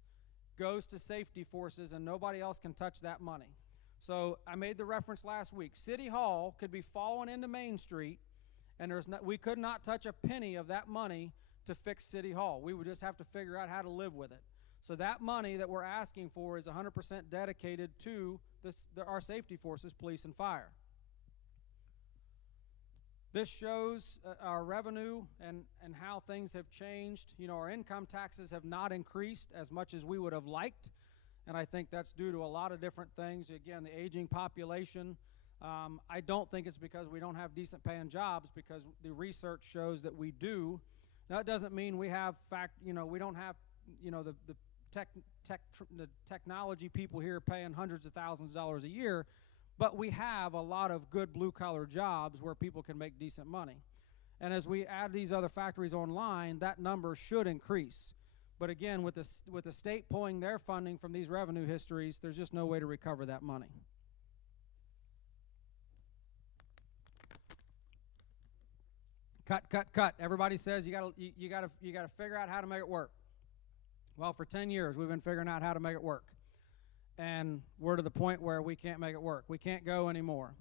goes to safety forces, and nobody else can touch that money. So I made the reference last week. City Hall could be falling into Main Street, and we could not touch a penny of that money to fix City Hall. We would just have to figure out how to live with it. So that money that we're asking for is 100% dedicated to our safety forces, police and fire. This shows our revenue and how things have changed. You know, our income taxes have not increased as much as we would have liked, and I think that's due to a lot of different things. Again, the aging population. I don't think it's because we don't have decent paying jobs, because the research shows that we do. That doesn't mean we have we don't have, the technology people here paying hundreds of thousands of dollars a year, but we have a lot of good blue-collar jobs where people can make decent money. And as we add these other factories online, that number should increase. But again, with the state pulling their funding from these revenue histories, there's just no way to recover that money. Cut. Everybody says you gotta figure out how to make it work. Well, for 10 years we've been figuring out how to make it work, and we're to the point where we can't make it work. We can't go anymore.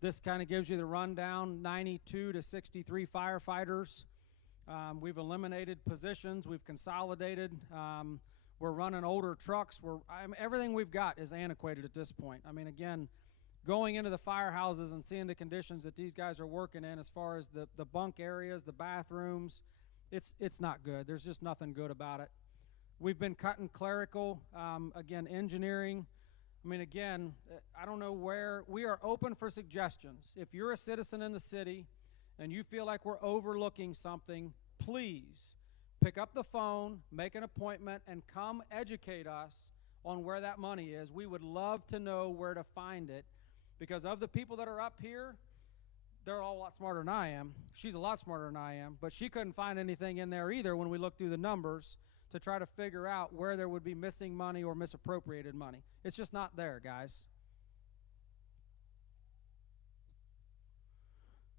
This kind of gives you the rundown. 92 to 63 firefighters. We've eliminated positions. We've consolidated. We're running older trucks. Everything we've got is antiquated at this point. I mean, again, going into the firehouses and seeing the conditions that these guys are working in, as far as the bunk areas, the bathrooms, it's not good. There's just nothing good about it. We've been cutting clerical, again, engineering. I mean, again, I don't know where. We are open for suggestions. If you're a citizen in the city and you feel like we're overlooking something, please pick up the phone, make an appointment, and come educate us on where that money is. We would love to know where to find it, because of the people that are up here, they're all a lot smarter than I am. She's a lot smarter than I am, but she couldn't find anything in there either when we looked through the numbers to try to figure out where there would be missing money or misappropriated money. It's just not there, guys.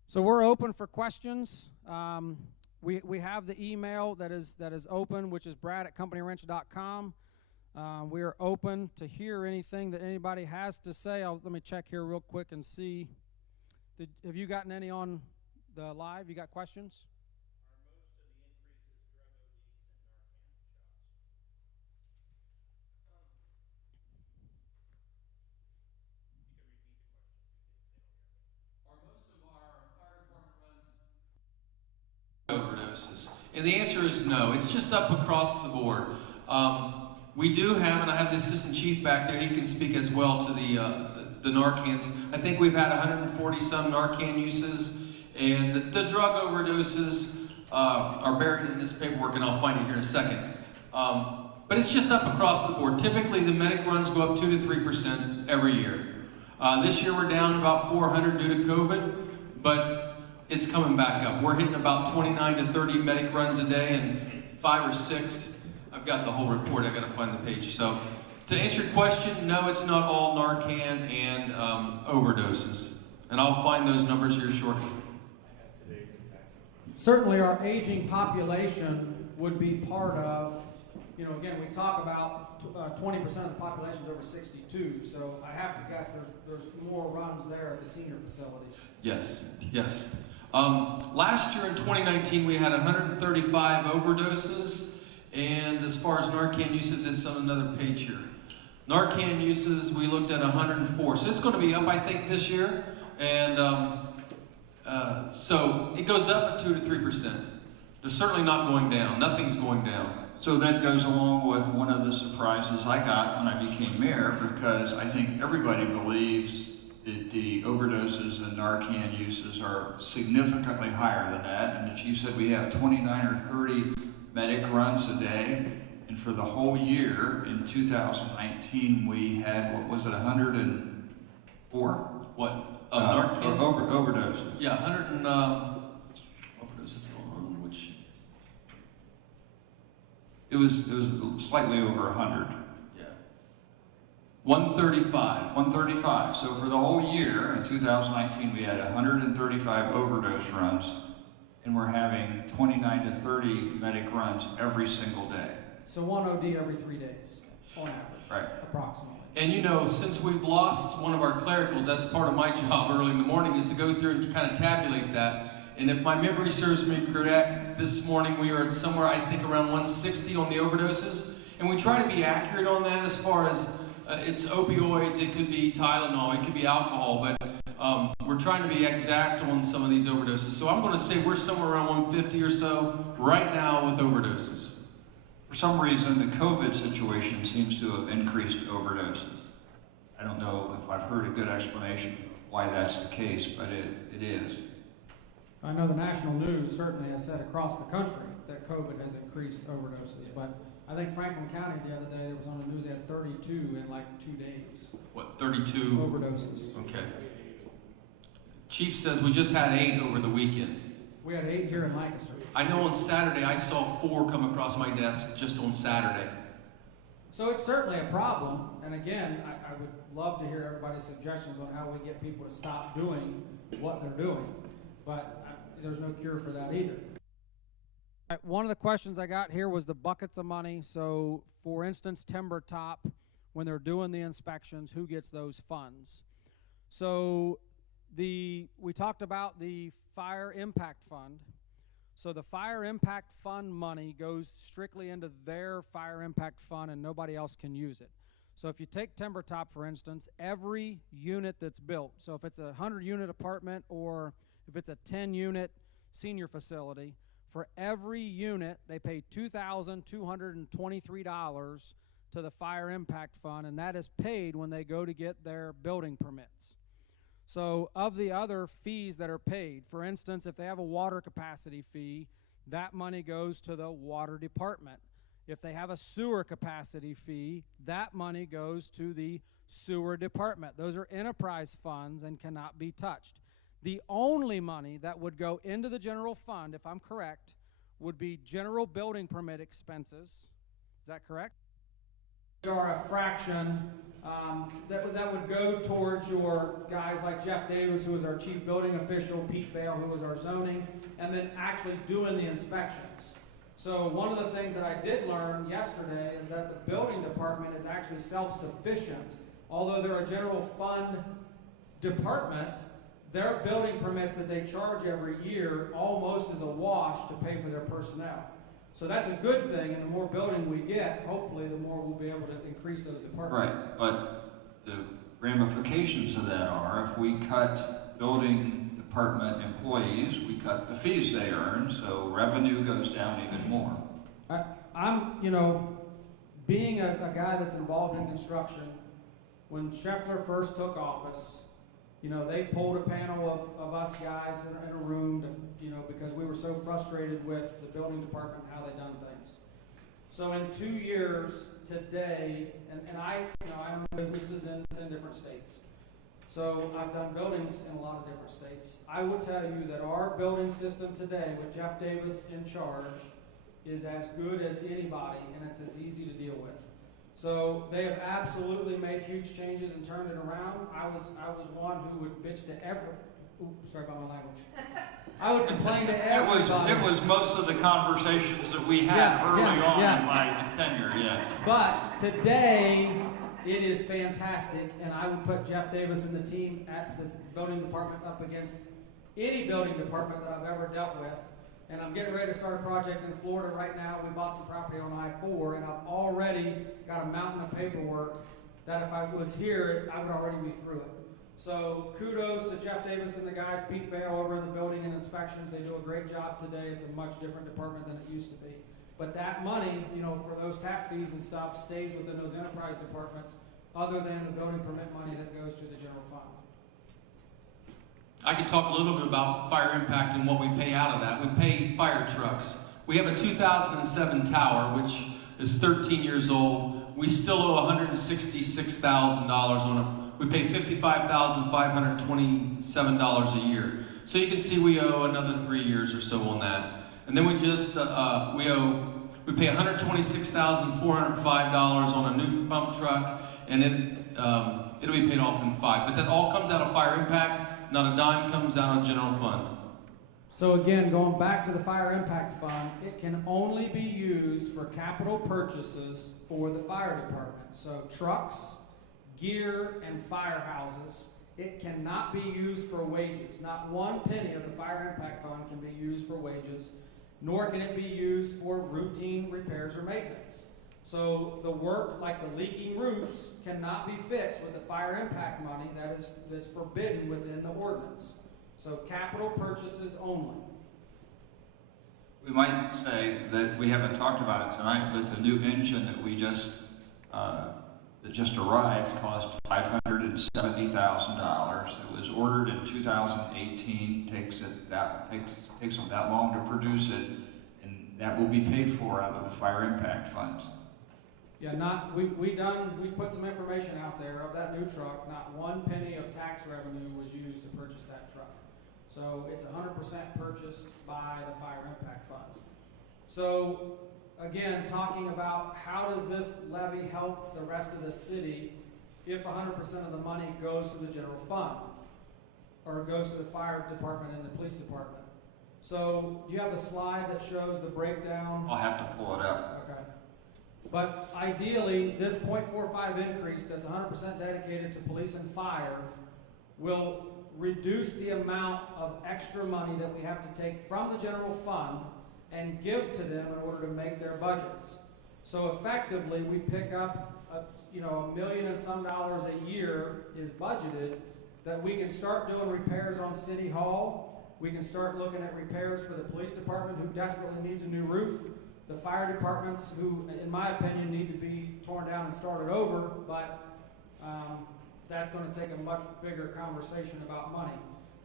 So we're open for questions. We have the email that is open, which is brad@companyranch.com. We are open to hear anything that anybody has to say. Let me check here real quick and see. Have you gotten any on the live? You got questions? Are most of our fire department runs overdoses? And the answer is no. It's just up across the board. We do have, and I have the assistant chief back there, he can speak as well to the Narcans. I think we've had 140 some Narcan uses, and the drug overdoses are buried in this paperwork, and I'll find it here in a second. But it's just up across the board. Typically, the medic runs go up 2 to 3% every year. This year we're down about 400 due to COVID, but it's coming back up. We're hitting about 29 to 30 medic runs a day, and 5 or 6. I've got the whole report. I got to find the page. So, to answer your question, no, it's not all Narcan and overdoses, and I'll find those numbers here shortly. Certainly, our aging population would be part of. Again, we talk about 20% of the population is over 62, so I have to guess there's more runs there at the senior facilities. Yes. Last year in 2019, we had 135 overdoses. And as far as Narcan uses, it's on another page here. Narcan uses, we looked at 104. So it's going to be up, I think, this year. And so it goes up at 2 to 3%. They're certainly not going down. Nothing's going down. So that goes along with one of the surprises I got when I became mayor, because I think everybody believes that the overdoses and Narcan uses are significantly higher than that. And the chief said we have 29 or 30 medic runs a day, and for the whole year in 2019 we had, 104? What? Narcan? Overdoses. Yeah, 100 and overdoses on which? It was slightly over 100. Yeah. 135. 135. So for the whole year in 2019 we had 135 overdose runs. And we're having 29 to 30 medic runs every single day. So 1 OD every 3 days, on average, right? Approximately. And since we've lost one of our clericals, that's part of my job early in the morning, is to go through and kind of tabulate that. And if my memory serves me correct, this morning we were at somewhere, I think, around 160 on the overdoses. And we try to be accurate on that as far as it's opioids, it could be Tylenol, it could be alcohol, but we're trying to be exact on some of these overdoses. So I'm going to say we're somewhere around 150 or so right now with overdoses. For some reason, the COVID situation seems to have increased overdoses. I don't know if I've heard a good explanation why that's the case, but it is. I know the national news certainly has said across the country that COVID has increased overdoses, but I think Franklin County the other day, it was on the news, they had 32 in like 2 days. What, 32? Overdoses. Okay. Chief says we just had 8 over the weekend. We had 8 here in Lancaster. I know on Saturday I saw 4 come across my desk just on Saturday. So it's certainly a problem, and again, I would love to hear everybody's suggestions on how we get people to stop doing what they're doing, but there's no cure for that either. One of the questions I got here was the buckets of money. So, for instance, Timber Top, when they're doing the inspections, who gets those funds? So, we talked about the Fire Impact Fund. So the Fire Impact Fund money goes strictly into their Fire Impact Fund and nobody else can use it. So if you take Timber Top, for instance, every unit that's built, so if it's a 100-unit apartment or if it's a 10-unit senior facility, for every unit they pay $2,223 to the Fire Impact Fund, and that is paid when they go to get their building permits. So of the other fees that are paid, for instance, if they have a water capacity fee, that money goes to the water department. If they have a sewer capacity fee, that money goes to the sewer department. Those are enterprise funds and cannot be touched. The only money that would go into the general fund, if I'm correct, would be general building permit expenses. Is that correct? Or a fraction that would go towards your guys like Jeff Davis, who is our chief building official, Pete Bale, who is our zoning, and then actually doing the inspections. So one of the things that I did learn yesterday is that the building department is actually self-sufficient. Although they're a general fund department, their building permits that they charge every year almost is a wash to pay for their personnel. So that's a good thing, and the more building we get, hopefully the more we'll be able to increase those departments. Right, but the ramifications of that are if we cut building department employees, we cut the fees they earn, so revenue goes down even more. I'm, being a guy that's involved in construction, when Scheffler first took office, they pulled a panel of us guys in a room to, because we were so frustrated with the building department and how they done things. So in 2 years today, and I own businesses in different states. So I've done buildings in a lot of different states. I will tell you that our building system today, with Jeff Davis in charge, is as good as anybody, and it's as easy to deal with. So they have absolutely made huge changes and turned it around. I was one who would bitch to sorry about my language. I would complain to everybody. It was most of the conversations that we had early on in my tenure, yeah. But today, it is fantastic, and I would put Jeff Davis and the team at this building department up against any building department that I've ever dealt with. And I'm getting ready to start a project in Florida right now. We bought some property on I-4, and I've already got a mountain of paperwork that if I was here, I would already be through it. So kudos to Jeff Davis and the guys, Pete Bale over in the building and inspections. They do a great job today. It's a much different department than it used to be. But that money, for those tap fees and stuff, stays within those enterprise departments, other than the building permit money that goes to the general fund. I could talk a little bit about fire impact and what we pay out of that. We pay fire trucks. We have a 2007 tower, which is 13 years old. We still owe $166,000 on it. We pay $55,527 a year. So you can see we owe another 3 years or so on that. And then we pay $126,405 on a new pump truck, and it'll be paid off in 5. But that all comes out of fire impact. Not a dime comes out of general fund. So again, going back to the Fire Impact Fund, it can only be used for capital purchases for the fire department. So trucks, gear, and firehouses. It cannot be used for wages. Not one penny of the fire impact fund can be used for wages, nor can it be used for routine repairs or maintenance. So the work like the leaking roofs cannot be fixed with the fire impact money. That's forbidden within the ordinance. So capital purchases only. We might say that we haven't talked about it tonight, but the new engine that just arrived cost $570,000. It was ordered in 2018. Takes them that long to produce it, and that will be paid for out of the fire impact funds. Yeah, we put some information out there of that new truck. Not one penny of tax revenue was used to purchase that truck. So it's 100% purchased by the fire impact funds. So again, talking about how does this levy help the rest of the city if 100% of the money goes to the general fund or goes to the fire department and the police department. So you have a slide that shows the breakdown. I'll have to pull it up. Okay. But ideally, this 0.45 increase that's 100% dedicated to police and fire will reduce the amount of extra money that we have to take from the general fund and give to them in order to make their budgets. So effectively, we pick up $1 million and some dollars a year is budgeted that we can start doing repairs on City Hall. We can start looking at repairs for the police department who desperately needs a new roof. The fire departments who, in my opinion, need to be torn down and started over, but that's going to take a much bigger conversation about money.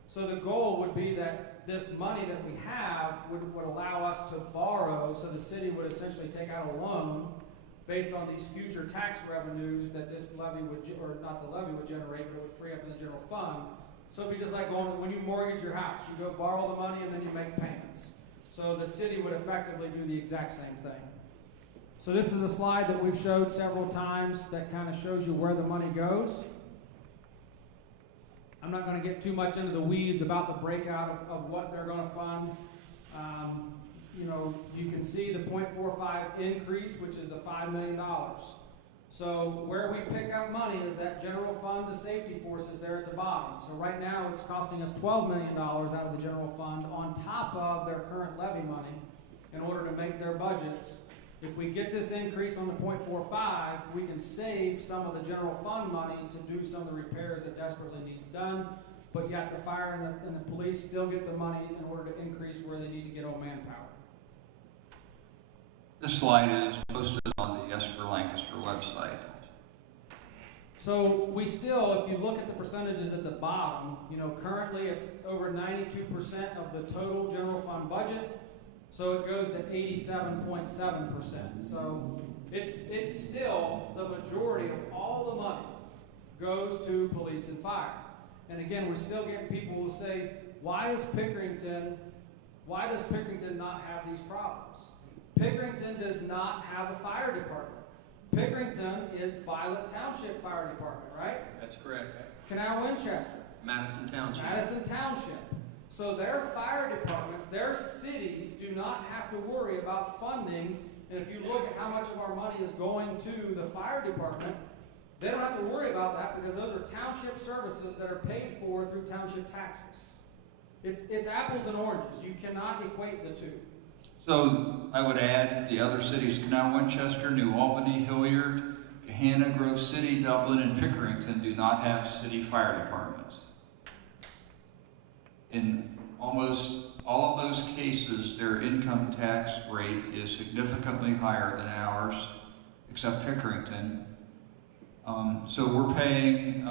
So the goal would be that this money that we have would allow us to borrow, so the city would essentially take out a loan based on these future tax revenues that this levy would, or not the levy would generate, but it would free up in the general fund. So it'd be just like when you mortgage your house, you go borrow the money and then you make payments. So the city would effectively do the exact same thing. So this is a slide that we've showed several times that kind of shows you where the money goes. I'm not going to get too much into the weeds about the breakout of what they're going to fund. You can see the 0.45 increase, which is the $5 million. So where we pick up money is that general fund to safety forces there at the bottom. So right now it's costing us $12 million out of the general fund on top of their current levy money in order to make their budgets. If we get this increase on the 0.45, we can save some of the general fund money to do some of the repairs that desperately needs done, but yet the fire and the police still get the money in order to increase where they need to get on manpower. This slide is posted on the Yes for Lancaster website. So we still, if you look at the percentages at the bottom, currently it's over 92% of the total general fund budget. So it goes to 87.7%. So it's still the majority of all the money goes to police and fire. And again, we're still getting people who say, why does Pickerington not have these problems? Pickerington does not have a fire department. Pickerington is Violet Township Fire Department, right? That's correct. Canal Winchester. Madison Township. Madison Township. So their fire departments, their cities do not have to worry about funding. And if you look at how much of our money is going to the fire department, they don't have to worry about that because those are township services that are paid for through township taxes. It's apples and oranges. You cannot equate the two. So I would add the other cities, Canal Winchester, New Albany, Hilliard, Gahanna, Grove City, Dublin, and Pickerington do not have city fire departments. In almost all of those cases, their income tax rate is significantly higher than ours, except Pickerington. So we're paying,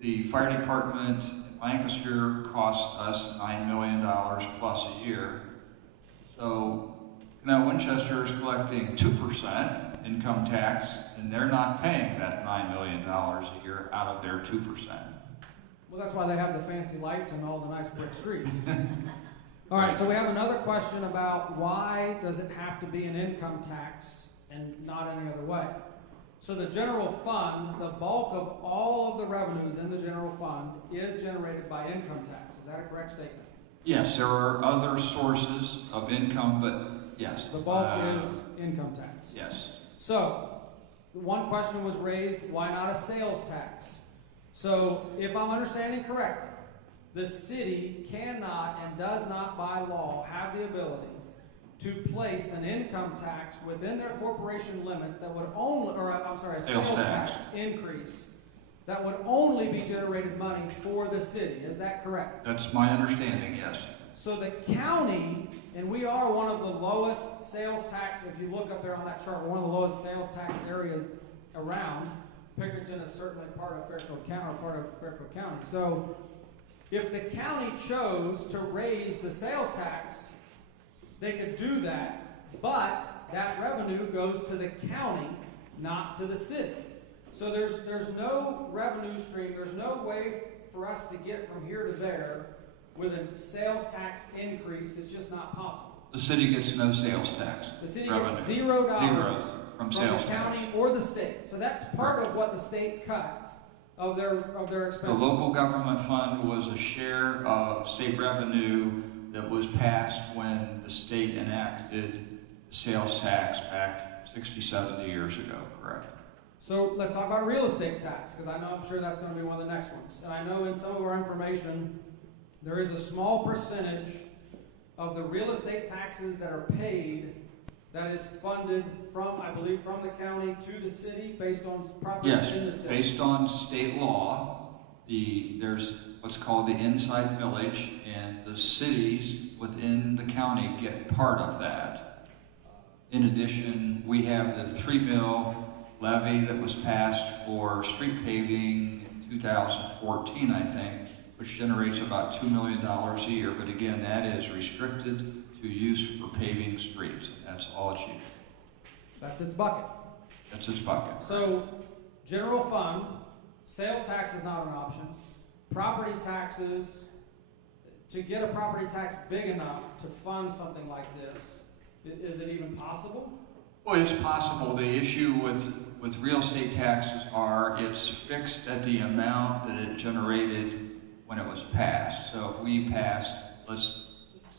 the fire department in Lancaster costs us $9 million plus a year. So Canal Winchester is collecting 2% income tax, and they're not paying that $9 million a year out of their 2%. Well, that's why they have the fancy lights and all the nice brick streets. All right, so we have another question about why does it have to be an income tax and not any other way? So the general fund, the bulk of all of the revenues in the general fund is generated by income tax. Is that a correct statement? Yes, there are other sources of income, but yes. The bulk is income tax. Yes. So, one question was raised, why not a sales tax? So, if I'm understanding correctly, the city cannot and does not by law have the ability to place an income tax within their corporation limits that would only, a sales tax increase that would only be generated money for the city. Is that correct? That's my understanding, yes. So the county, and we are one of the lowest sales tax, if you look up there on that chart, we're one of the lowest sales tax areas around. Pickerington is certainly part of Fairfield County, or part of Fairfield County. So if the county chose to raise the sales tax, they could do that, but that revenue goes to the county, not to the city. So there's no revenue stream, there's no way for us to get from here to there with a sales tax increase. It's just not possible. The city gets no sales tax. The city revenue. gets $0 from the sales county tax. or the state. So that's part of what the state cut of their expenses. The local government fund was a share of state revenue that was passed when the state enacted sales tax back 60, 70 years ago, correct? So let's talk about real estate tax, because I know I'm sure that's going to be one of the next ones. And I know in some of our information, there is a small percentage of the real estate taxes that are paid that is funded from, I believe, from the county to the city based on properties in the city. Based on state law, there's what's called the inside millage, and the cities within the county get part of that. In addition, we have the 3 mil levy that was passed for street paving in 2014, I think, which generates about $2 million a year. But again, that is restricted to use for paving streets. That's all it's used. That's its bucket. That's its bucket. So, general fund, sales tax is not an option. Property taxes, to get a property tax big enough to fund something like this, is it even possible? Well, it's possible. The issue with real estate taxes are it's fixed at the amount that it generated when it was passed. So if we passed, let's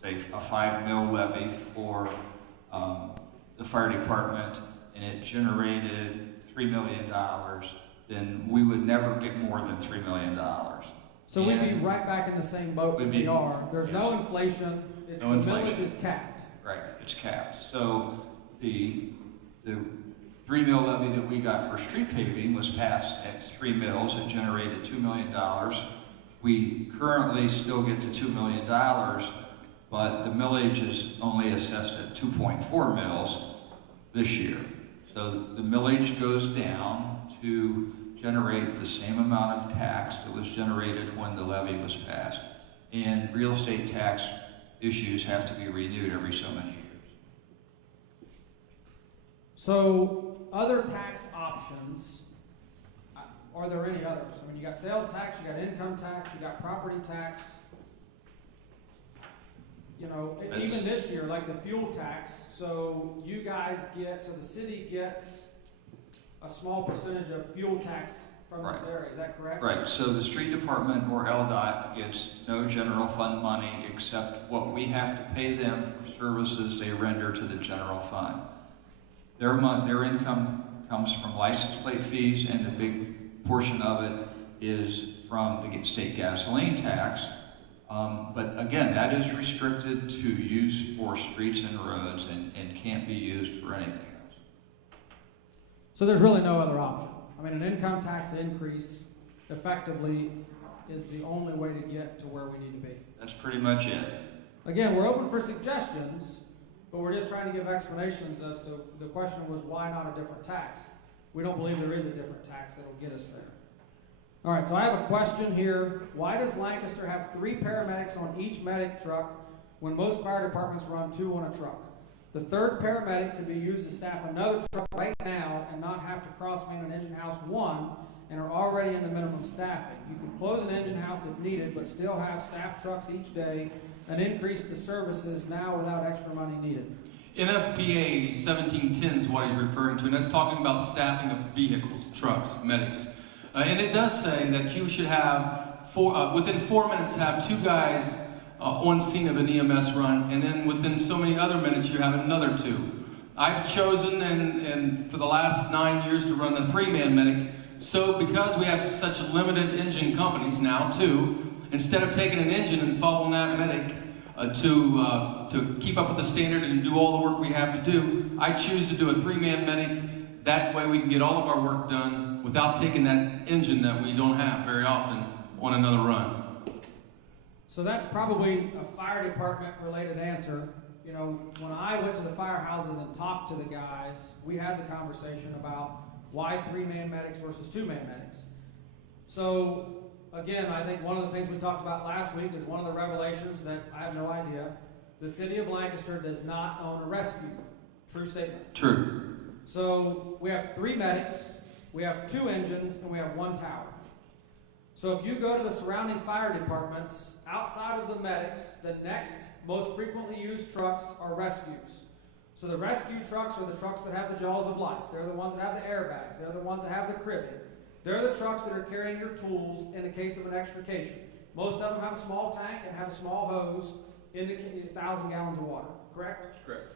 say, a 5 mil levy for the fire department, and it generated $3 million, then we would never get more than $3 million. So we'd be right back in the same boat that we are. There's no inflation. The millage is capped. Right, it's capped. So the 3 mil levy that we got for street paving was passed at 3 mils. It generated $2 million. We currently still get to $2 million, but the millage is only assessed at 2.4 mils this year. So the millage goes down to generate the same amount of tax that was generated when the levy was passed. And real estate tax issues have to be renewed every so many years. So, other tax options, are there any others? I mean, you got sales tax, you got income tax, you got property tax. You know, even this year, like the fuel tax, so you guys get, so the city gets a small percentage of fuel tax from this area, is that correct? Right, so the street department or LDOT gets no general fund money except what we have to pay them for services they render to the general fund. Their income comes from license plate fees, and a big portion of it is from the state gasoline tax. But again, that is restricted to use for streets and roads and can't be used for anything else. So there's really no other option. I mean, an income tax increase effectively is the only way to get to where we need to be. That's pretty much it. Again, we're open for suggestions, but we're just trying to give explanations as to, the question was, why not a different tax? We don't believe there is a different tax that will get us there. All right, so I have a question here. Why does Lancaster have 3 paramedics on each medic truck when most fire departments run 2 on a truck? The 3rd paramedic could be used to staff another truck right now and not have to cross-man an engine house 1 and are already in the minimum staffing. You can close an engine house if needed, but still have staff trucks each day, an increase to services now without extra money needed. NFPA 1710 is what he's referring to, and that's talking about staffing of vehicles, trucks, medics. And it does say that you should have, within 4 minutes, have 2 guys on scene of an EMS run, and then within so many other minutes, you have another 2. I've chosen, and for the last 9 years, to run a 3-man medic so because we have such limited engine companies now too, instead of taking an engine and following that medic to keep up with the standard and do all the work we have to do, I choose to do a 3-man medic. That way we can get all of our work done without taking that engine that we don't have very often on another run. So that's probably a fire department related answer. You know, when I went to the firehouses and talked to the guys, we had the conversation about why 3-man medics versus 2-man medics. So again, I think one of the things we talked about last week is one of the revelations that I have no idea. The city of Lancaster does not own a rescue. True statement. True. So we have 3 medics, we have 2 engines, and we have 1 tower. So if you go to the surrounding fire departments, outside of the medics, the next most frequently used trucks are rescues. So the rescue trucks are the trucks that have the jaws of life. They're the ones that have the airbags. They're the ones that have the cribbing. They're the trucks that are carrying your tools in the case of an extrication. Most of them have a small tank and have a small hose indicating 1,000 gallons of water, correct? Correct.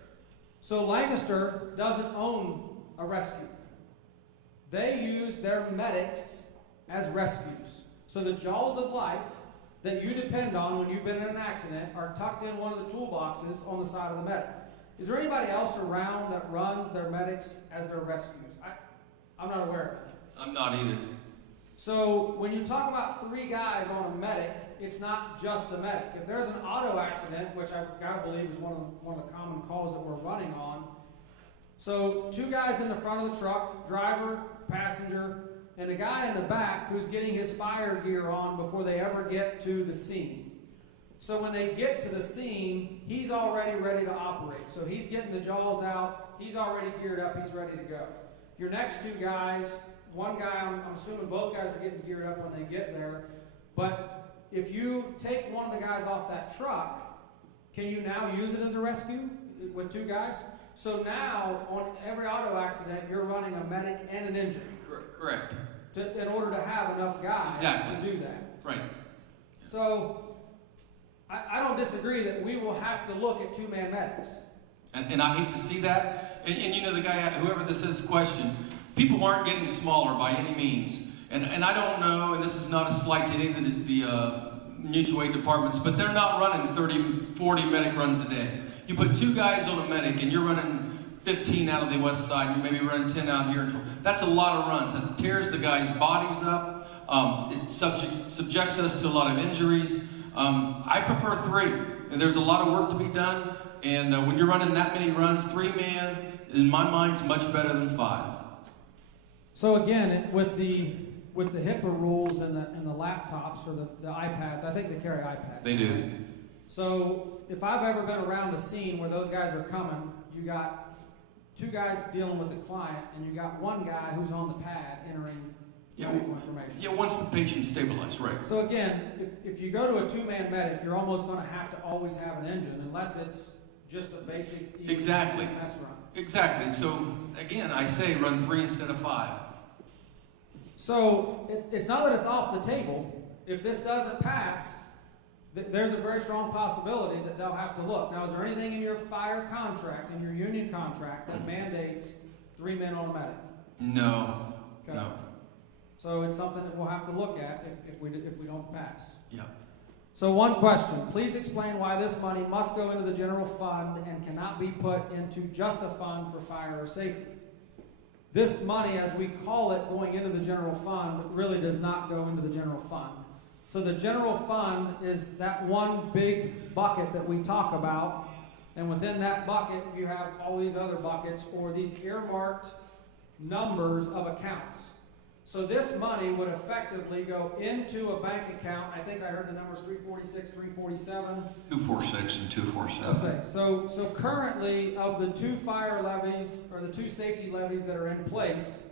So Lancaster doesn't own a rescue. They use their medics as rescues. So the jaws of life that you depend on when you've been in an accident are tucked in one of the toolboxes on the side of the medic. Is there anybody else around that runs their medics as their rescues? I'm not aware of it. I'm not either. So when you talk about 3 guys on a medic, it's not just the medic. If there's an auto accident, which I've got to believe is one of the common calls that we're running on, so 2 guys in the front of the truck, driver, passenger, and a guy in the back who's getting his fire gear on before they ever get to the scene. So when they get to the scene, he's already ready to operate. So he's getting the jaws out, he's already geared up, he's ready to go. Your next 2 guys, one guy, I'm assuming both guys are getting geared up when they get there, but if you take one of the guys off that truck, can you now use it as a rescue with 2 guys? So now, on every auto accident, you're running a medic and an engine. Correct. In order to have enough guys to do that. Right. So, I don't disagree that we will have to look at 2-man medics. And I hate to see that. And you know, the guy, whoever this is question, people aren't getting smaller by any means. And I don't know, and this is not a slight to any of the mutual aid departments, but they're not running 30, 40 medic runs a day. You put 2 guys on a medic and you're running 15 out of the west side, you maybe run 10 out here. That's a lot of runs. It tears the guys' bodies up. It subjects us to a lot of injuries. I prefer 3. And there's a lot of work to be done. And when you're running that many runs, 3-man, in my mind, is much better than 5. So again, with the HIPAA rules and the laptops or the iPads, I think they carry iPads. They do. So if I've ever been around a scene where those guys are coming, you got 2 guys dealing with the client, and you got 1 guy who's on the pad entering medical information. Yeah, once the patient's stabilized, right. So again, if you go to a 2-man medic, you're almost going to have to always have an engine, unless it's just a basic Exactly. EMS run. Exactly. So again, I say run 3 instead of 5. So it's not that it's off the table. If this doesn't pass, there's a very strong possibility that they'll have to look. Now, is there anything in your fire contract, in your union contract, that mandates 3 men on a medic? No. Okay. No. So it's something that we'll have to look at if we don't pass. Yeah. So one question, please explain why this money must go into the general fund and cannot be put into just a fund for fire or safety. This money, as we call it, going into the general fund, really does not go into the general fund. So the general fund is that one big bucket that we talk about, and within that bucket you have all these other buckets or these earmarked numbers of accounts. So this money would effectively go into a bank account. I think I heard the numbers 346, 347. 246 and 247. Okay, so currently of the 2 fire levies or the 2 safety levies that are in place,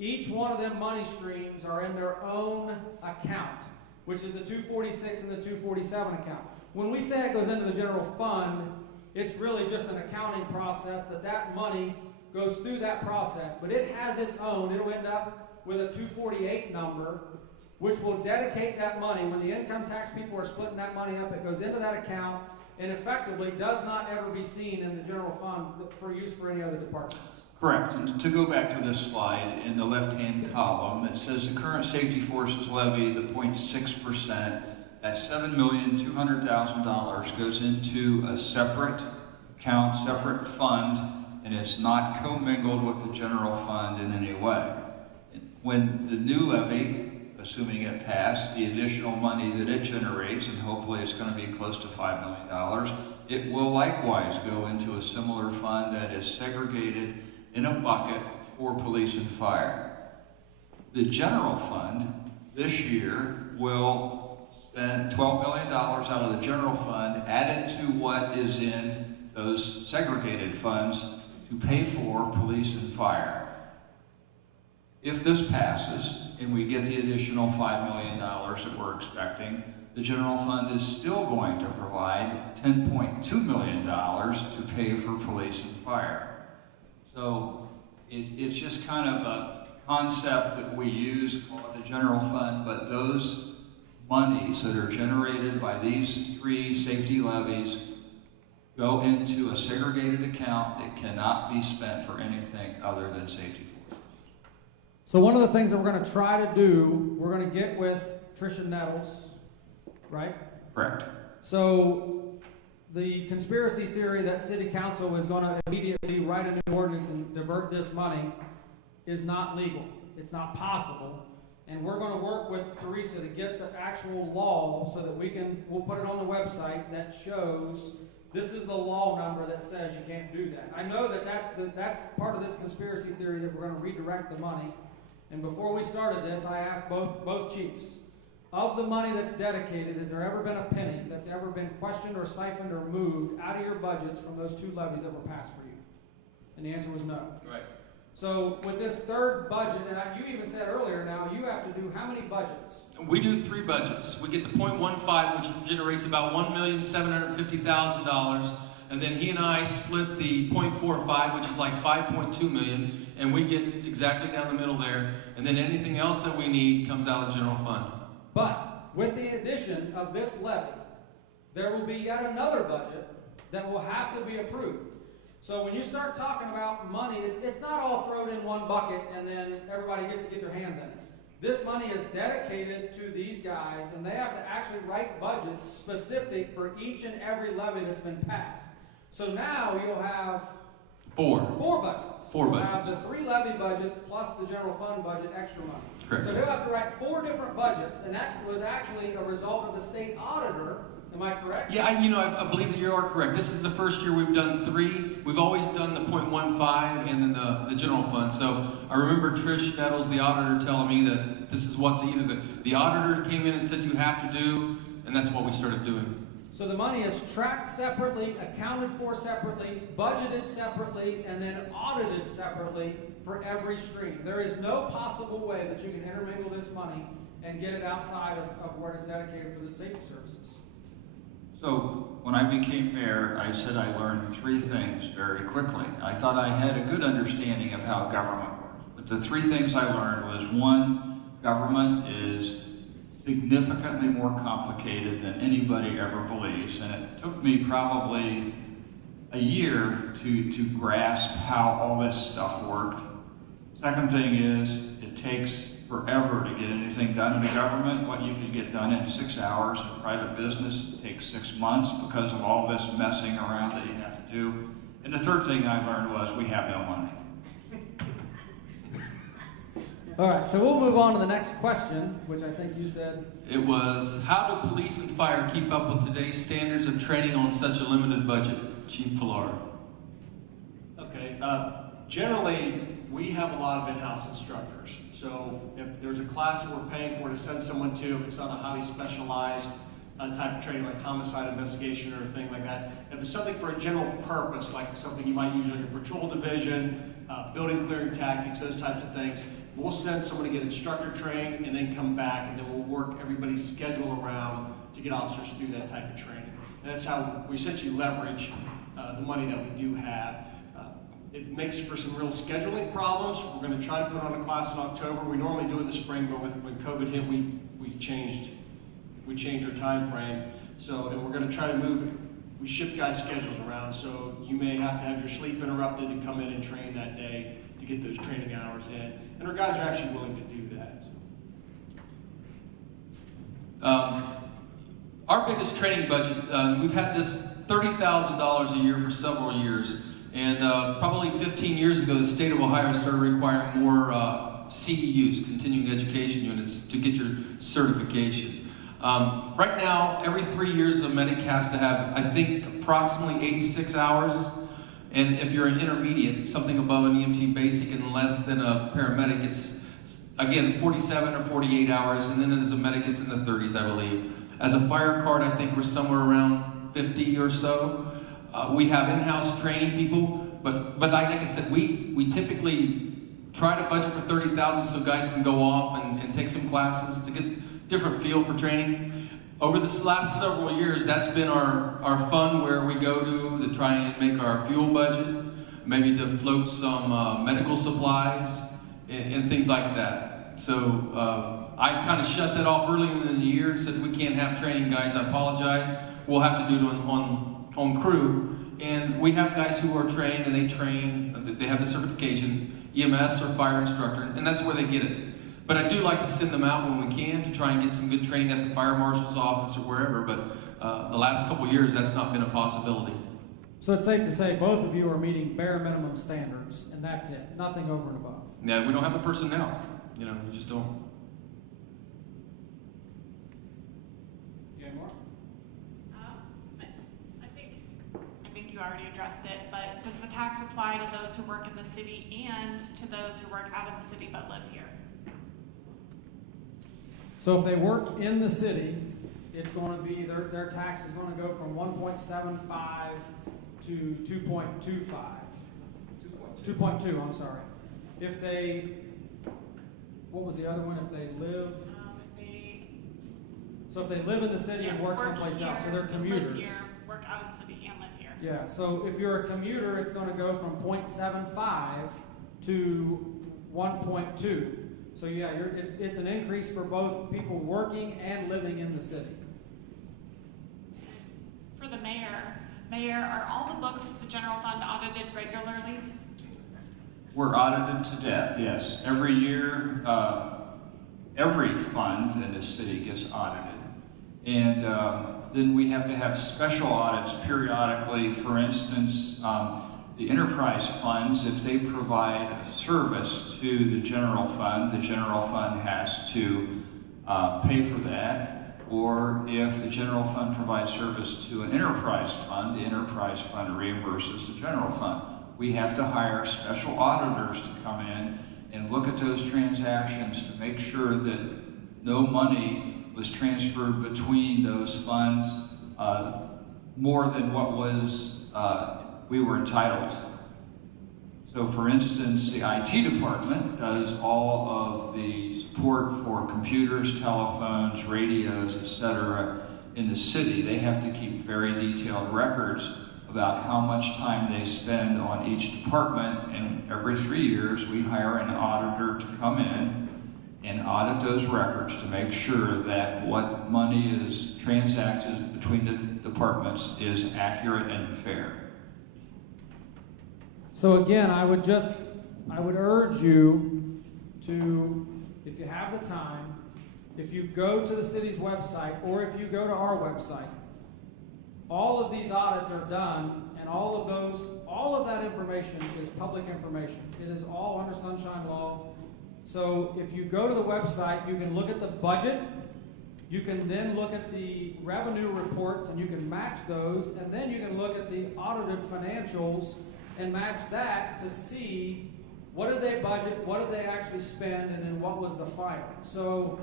each one of them money streams are in their own account, which is the 246 and the 247 account. When we say it goes into the general fund, it's really just an accounting process that money goes through that process, but it has its own. It'll end up with a 248 number, which will dedicate that money. When the income tax people are splitting that money up, it goes into that account, and effectively does not ever be seen in the general fund for use for any other departments. Correct. And to go back to this slide, in the left-hand column, it says the current safety forces levy, the 0.6%, at $7,200,000 goes into a separate account, separate fund, and it's not commingled with the general fund in any way. When the new levy, assuming it passed, the additional money that it generates, and hopefully it's going to be close to $5 million, it will likewise go into a similar fund that is segregated in a bucket for police and fire. The general fund this year will spend $12 million out of the general fund added to what is in those segregated funds to pay for police and fire. If this passes and we get the additional $5 million that we're expecting, the general fund is still going to provide $10.2 million to pay for police and fire. So it's just kind of a concept that we use, call it the general fund, but those monies that are generated by these three safety levies go into a segregated account that cannot be spent for anything other than safety forces. So one of the things that we're going to try to do, we're going to get with Tricia Nettles, right? Correct. So the conspiracy theory that City Council is going to immediately write a new ordinance and divert this money is not legal. It's not possible. And we're going to work with Teresa to get the actual law so that we'll put it on the website that shows this is the law number that says you can't do that. I know that that's part of this conspiracy theory that we're going to redirect the money. And before we started this, I asked both chiefs, of the money that's dedicated, has there ever been a penny that's ever been questioned or siphoned or moved out of your budgets from those two levies that were passed for you? And the answer was no. Right. So with this third budget, and you even said earlier now, you have to do how many budgets? We do 3 budgets. We get the 0.15, which generates about $1,750,000, and then he and I split the 0.45, which is like $5.2 million, and we get exactly down the middle there, and then anything else that we need comes out of the general fund. But with the addition of this levy, there will be yet another budget that will have to be approved. So when you start talking about money, it's not all thrown in one bucket and then everybody gets to get their hands in it. This money is dedicated to these guys, and they have to actually write budgets specific for each and every levy that's been passed. So now you'll have 4 budgets. 4 You'll budgets. have the 3 levy budgets plus the general fund budget, extra money. Correct. So he'll have to write 4 different budgets, and that was actually a result of the state auditor. Am I correct? Yeah, I believe that you are correct. This is the first year we've done 3. We've always done the 0.15 and then the general fund. So I remember Trish Nettles, the auditor, telling me that this is what the auditor came in and said you have to do, and that's what we started doing. So the money is tracked separately, accounted for separately, budgeted separately, and then audited separately for every stream. There is no possible way that you can intermingle this money and get it outside of where it's dedicated for the safety services. So when I became mayor, I said I learned 3 things very quickly. I thought I had a good understanding of how government works. But the 3 things I learned was, 1, government is significantly more complicated than anybody ever believes. And it took me probably a year to grasp how all this stuff worked. Second thing is, it takes forever to get anything done in the government. What you can get done in 6 hours in private business takes 6 months because of all this messing around that you have to do. And the third thing I learned was we have no money. All right, so we'll move on to the next question, which I think you said. It was, how do police and fire keep up with today's standards of training on such a limited budget? Chief Pilar. Okay, generally, we have a lot of in-house instructors. So if there's a class that we're paying for to send someone to, if it's not a highly specialized type of training like homicide investigation or a thing like that, if it's something for a general purpose, like something you might use in your patrol division, building clearing tactics, those types of things, we'll send someone to get instructor trained and then come back, and then we'll work everybody's schedule around to get officers through that type of training. And that's how we essentially leverage the money that we do have. It makes for some real scheduling problems. We're going to try to put on a class in October. We normally do it in the spring, but when COVID hit, we changed our time frame. So, and we're going to try to move we shift guys' schedules around, so you may have to have your sleep interrupted to come in and train that day to get those training hours in. And our guys are actually willing to do that. So. Our biggest training budget, we've had this $30,000 a year for several years, and probably 15 years ago, the state of Ohio started requiring more CEUs, continuing education units, to get your certification. Right now, every 3 years, a medic has to have, I think, approximately 86 hours, and if you're an intermediate, something above an EMT basic and less than a paramedic, it's, again, 47 or 48 hours, and then as a medic, it's in the 30s, I believe. As a fire card, I think we're somewhere around 50 or so. We have in-house training people, but like I said, we typically try to budget for 30,000 so guys can go off and take some classes to get different feel for training. Over this last several years, that's been our fund where we go to try and make our fuel budget, maybe to float some medical supplies and things like that. So I kind of shut that off early in the year and said, we can't have training, guys, I apologize. We'll have to do it on crew. And we have guys who are trained, and they train, they have the certification, EMS or fire instructor, and that's where they get it. But I do like to send them out when we can to try and get some good training at the fire marshal's office or wherever, but the last couple of years, that's not been a possibility. So it's safe to say both of you are meeting bare minimum standards, and that's it, nothing over and above. Yeah, we don't have the personnel. We just don't. I think you already addressed it, but does the tax apply to those who work in the city and to those who work out of the city but live here? So if they work in the city, it's going to be, their tax is going to go from 1.75 to 2.25. 2.2, I'm sorry. If they, what was the other one? If they live, so if they live in the city and work someplace else, so they're commuters. Live here, work out of the city and live here. Yeah, so if you're a commuter, it's going to go from 0.75 to 1.2. So yeah, it's an increase for both people working and living in the city. For the mayor, are all the books of the general fund audited regularly? We're audited to death, yes. Every year, every fund in the city gets audited. And then we have to have special audits periodically. For instance, the enterprise funds, if they provide a service to the general fund has to pay for that. Or if the general fund provides service to an enterprise fund, the enterprise fund reimburses the general fund. We have to hire special auditors to come in and look at those transactions to make sure that no money was transferred between those funds more than what was we were entitled. So for instance, the IT department does all of the support for computers, telephones, radios, etc. in the city. They have to keep very detailed records about how much time they spend on each department, and every 3 years we hire an auditor to come in and audit those records to make sure that what money is transacted between the departments is accurate and fair. So again, I would urge you to, if you have the time, if you go to the city's website or if you go to our website, all of these audits are done, and all of that information is public information. It is all under Sunshine Law. So if you go to the website, you can look at the budget, you can then look at the revenue reports, and you can match those, and then you can look at the audited financials and match that to see what did they budget, what did they actually spend, and then what was the final. So,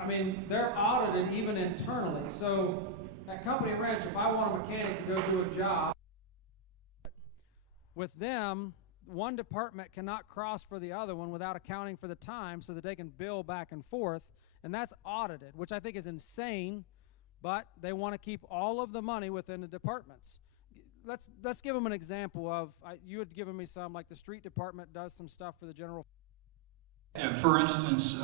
I mean, they're audited even internally. So at Company Ranch, if I want a mechanic to go do a job, with them, one department cannot cross for the other one without accounting for the time so that they can bill back and forth, and that's audited, which I think is insane, but they want to keep all of the money within the departments. Let's give them an example of, you had given me some, like the street department does some stuff for the general. Yeah, for instance,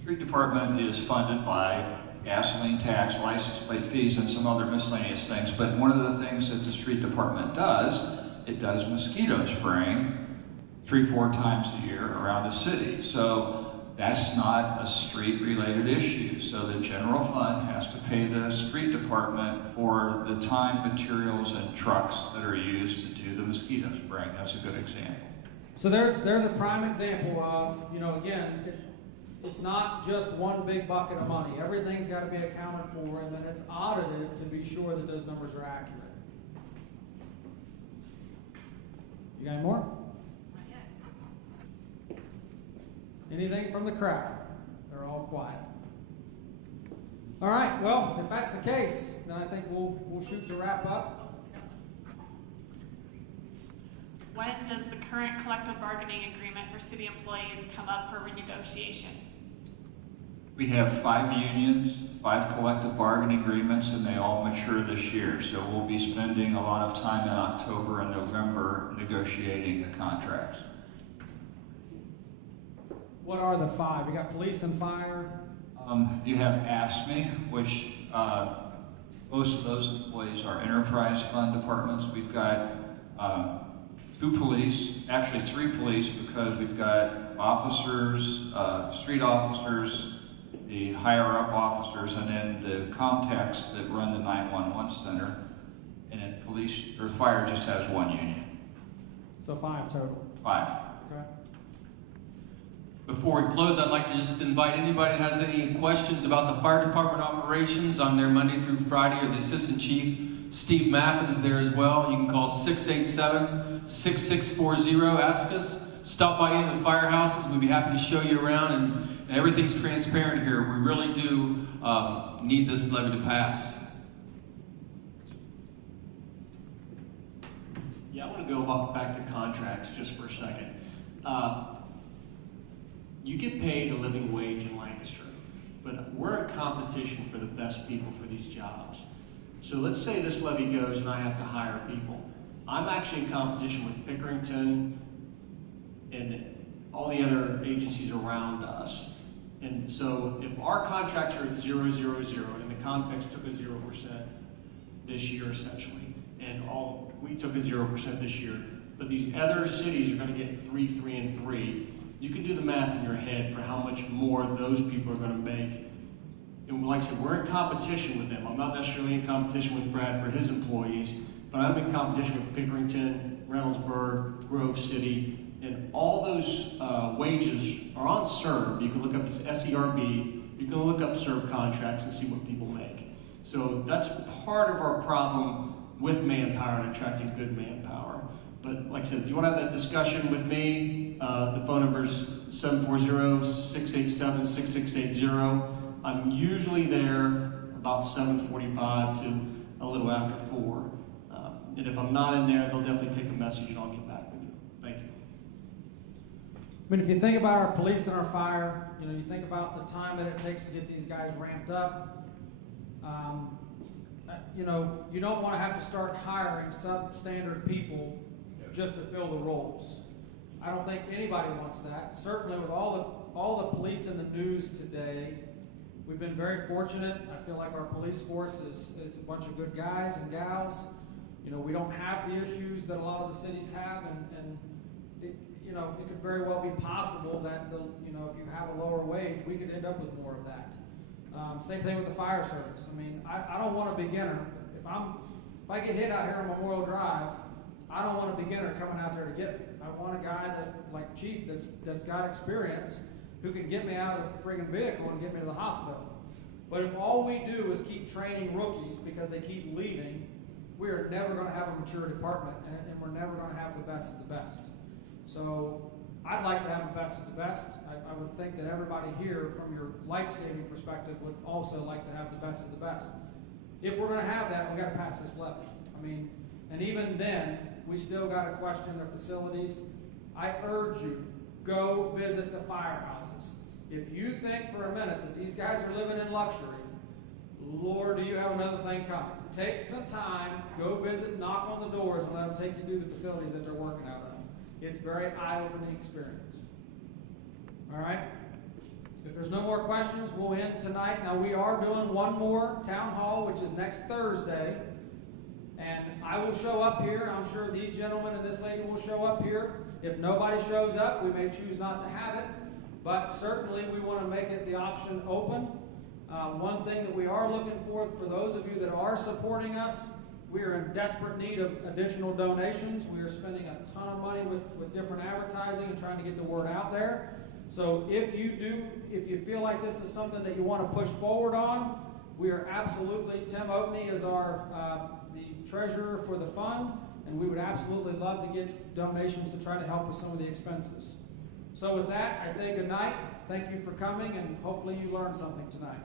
street department is funded by gasoline tax, license plate fees, and some other miscellaneous things. But one of the things that the street department does, it does mosquito spraying 3-4 times a year around the city. So that's not a street-related issue. So the general fund has to pay the street department for the time, materials, and trucks that are used to do the mosquito spraying. That's a good example. So there's a prime example of, again, it's not just one big bucket of money. Everything's got to be accounted for, and then it's audited to be sure that those numbers are accurate. You got any more? Anything from the crowd? They're all quiet. All right, well, if that's the case, then I think we'll shoot to wrap up. When does the current collective bargaining agreement for city employees come up for renegotiation? We have 5 unions, 5 collective bargaining agreements, and they all mature this year. So we'll be spending a lot of time in October and November negotiating the contracts. What are the 5? You got police and fire. You have AFSCME, which most of those employees are enterprise fund departments. We've got 2 police, actually 3 police, because we've got officers, street officers, the higher up officers, and then the contacts that run the 911 center. And then police or fire just has 1 union. So 5 total. 5. Okay. Before we close, I'd like to just invite anybody that has any questions about the fire department operations on their Monday through Friday, or the assistant chief, Steve Maffin, is there as well. You can call 687-6640, ask us. Stop by any of the firehouses. We'd be happy to show you around, and everything's transparent here. We really do need this levy to pass. Yeah, I want to go back to contracts just for a second. You get paid a living wage in Lancaster, but we're in competition for the best people for these jobs. So let's say this levy goes and I have to hire people. I'm actually in competition with Pickerington and all the other agencies around us. And so if our contracts are at 0, 0, 0, and the context took a 0% this year essentially, and we took a 0% this year, but these other cities are going to get 3, 3, and 3. You can do the math in your head for how much more those people are going to make. And like I said, we're in competition with them. I'm not necessarily in competition with Brad for his employees, but I'm in competition with Pickerington, Reynoldsburg, Grove City, and all those wages are on CERB. You can look up its SERB, you can look up CERB contracts and see what people make. So that's part of our problem with manpower and attracting good manpower. But like I said, if you want to have that discussion with me, the phone number is 740-687-6680. I'm usually there about 7:45 to a little after 4. And if I'm not in there, they'll definitely take a message and I'll get back with you. Thank you. I mean, if you think about our police and our fire, you think about the time that it takes to get these guys ramped up. You don't want to have to start hiring substandard people just to fill the roles. I don't think anybody wants that. Certainly with all the police in the news today, we've been very fortunate. I feel like our police force is a bunch of good guys and gals. We don't have the issues that a lot of the cities have, and it could very well be possible that if you have a lower wage, we could end up with more of that. Same thing with the fire service. I mean, I don't want a beginner. If I get hit out here on Memorial Drive, I don't want a beginner coming out there to get me. I want a guy like Chief that's got experience who can get me out of the friggin' vehicle and get me to the hospital. But if all we do is keep training rookies because they keep leaving, we're never going to have a mature department, and we're never going to have the best of the best. So I'd like to have the best of the best. I would think that everybody here, from your life-saving perspective, would also like to have the best of the best. If we're going to have that, we got to pass this levy. I mean, and even then, we still got to question their facilities. I urge you, go visit the firehouses. If you think for a minute that these guys are living in luxury, Lord, do you have another thing coming? Take some time, go visit, knock on the doors, and let them take you through the facilities that they're working out of. It's a very eye-opening experience. All right? If there's no more questions, we'll end tonight. Now, we are doing one more town hall, which is next Thursday. And I will show up here. I'm sure these gentlemen and this lady will show up here. If nobody shows up, we may choose not to have it. But certainly, we want to make it the option open. One thing that we are looking for those of you that are supporting us, we are in desperate need of additional donations. We are spending a ton of money with different advertising and trying to get the word out there. So if you feel like this is something that you want to push forward on, we are absolutely, Tim Oatney is the treasurer for the fund, and we would absolutely love to get donations to try to help with some of the expenses. So with that, I say good night. Thank you for coming, and hopefully you learned something tonight.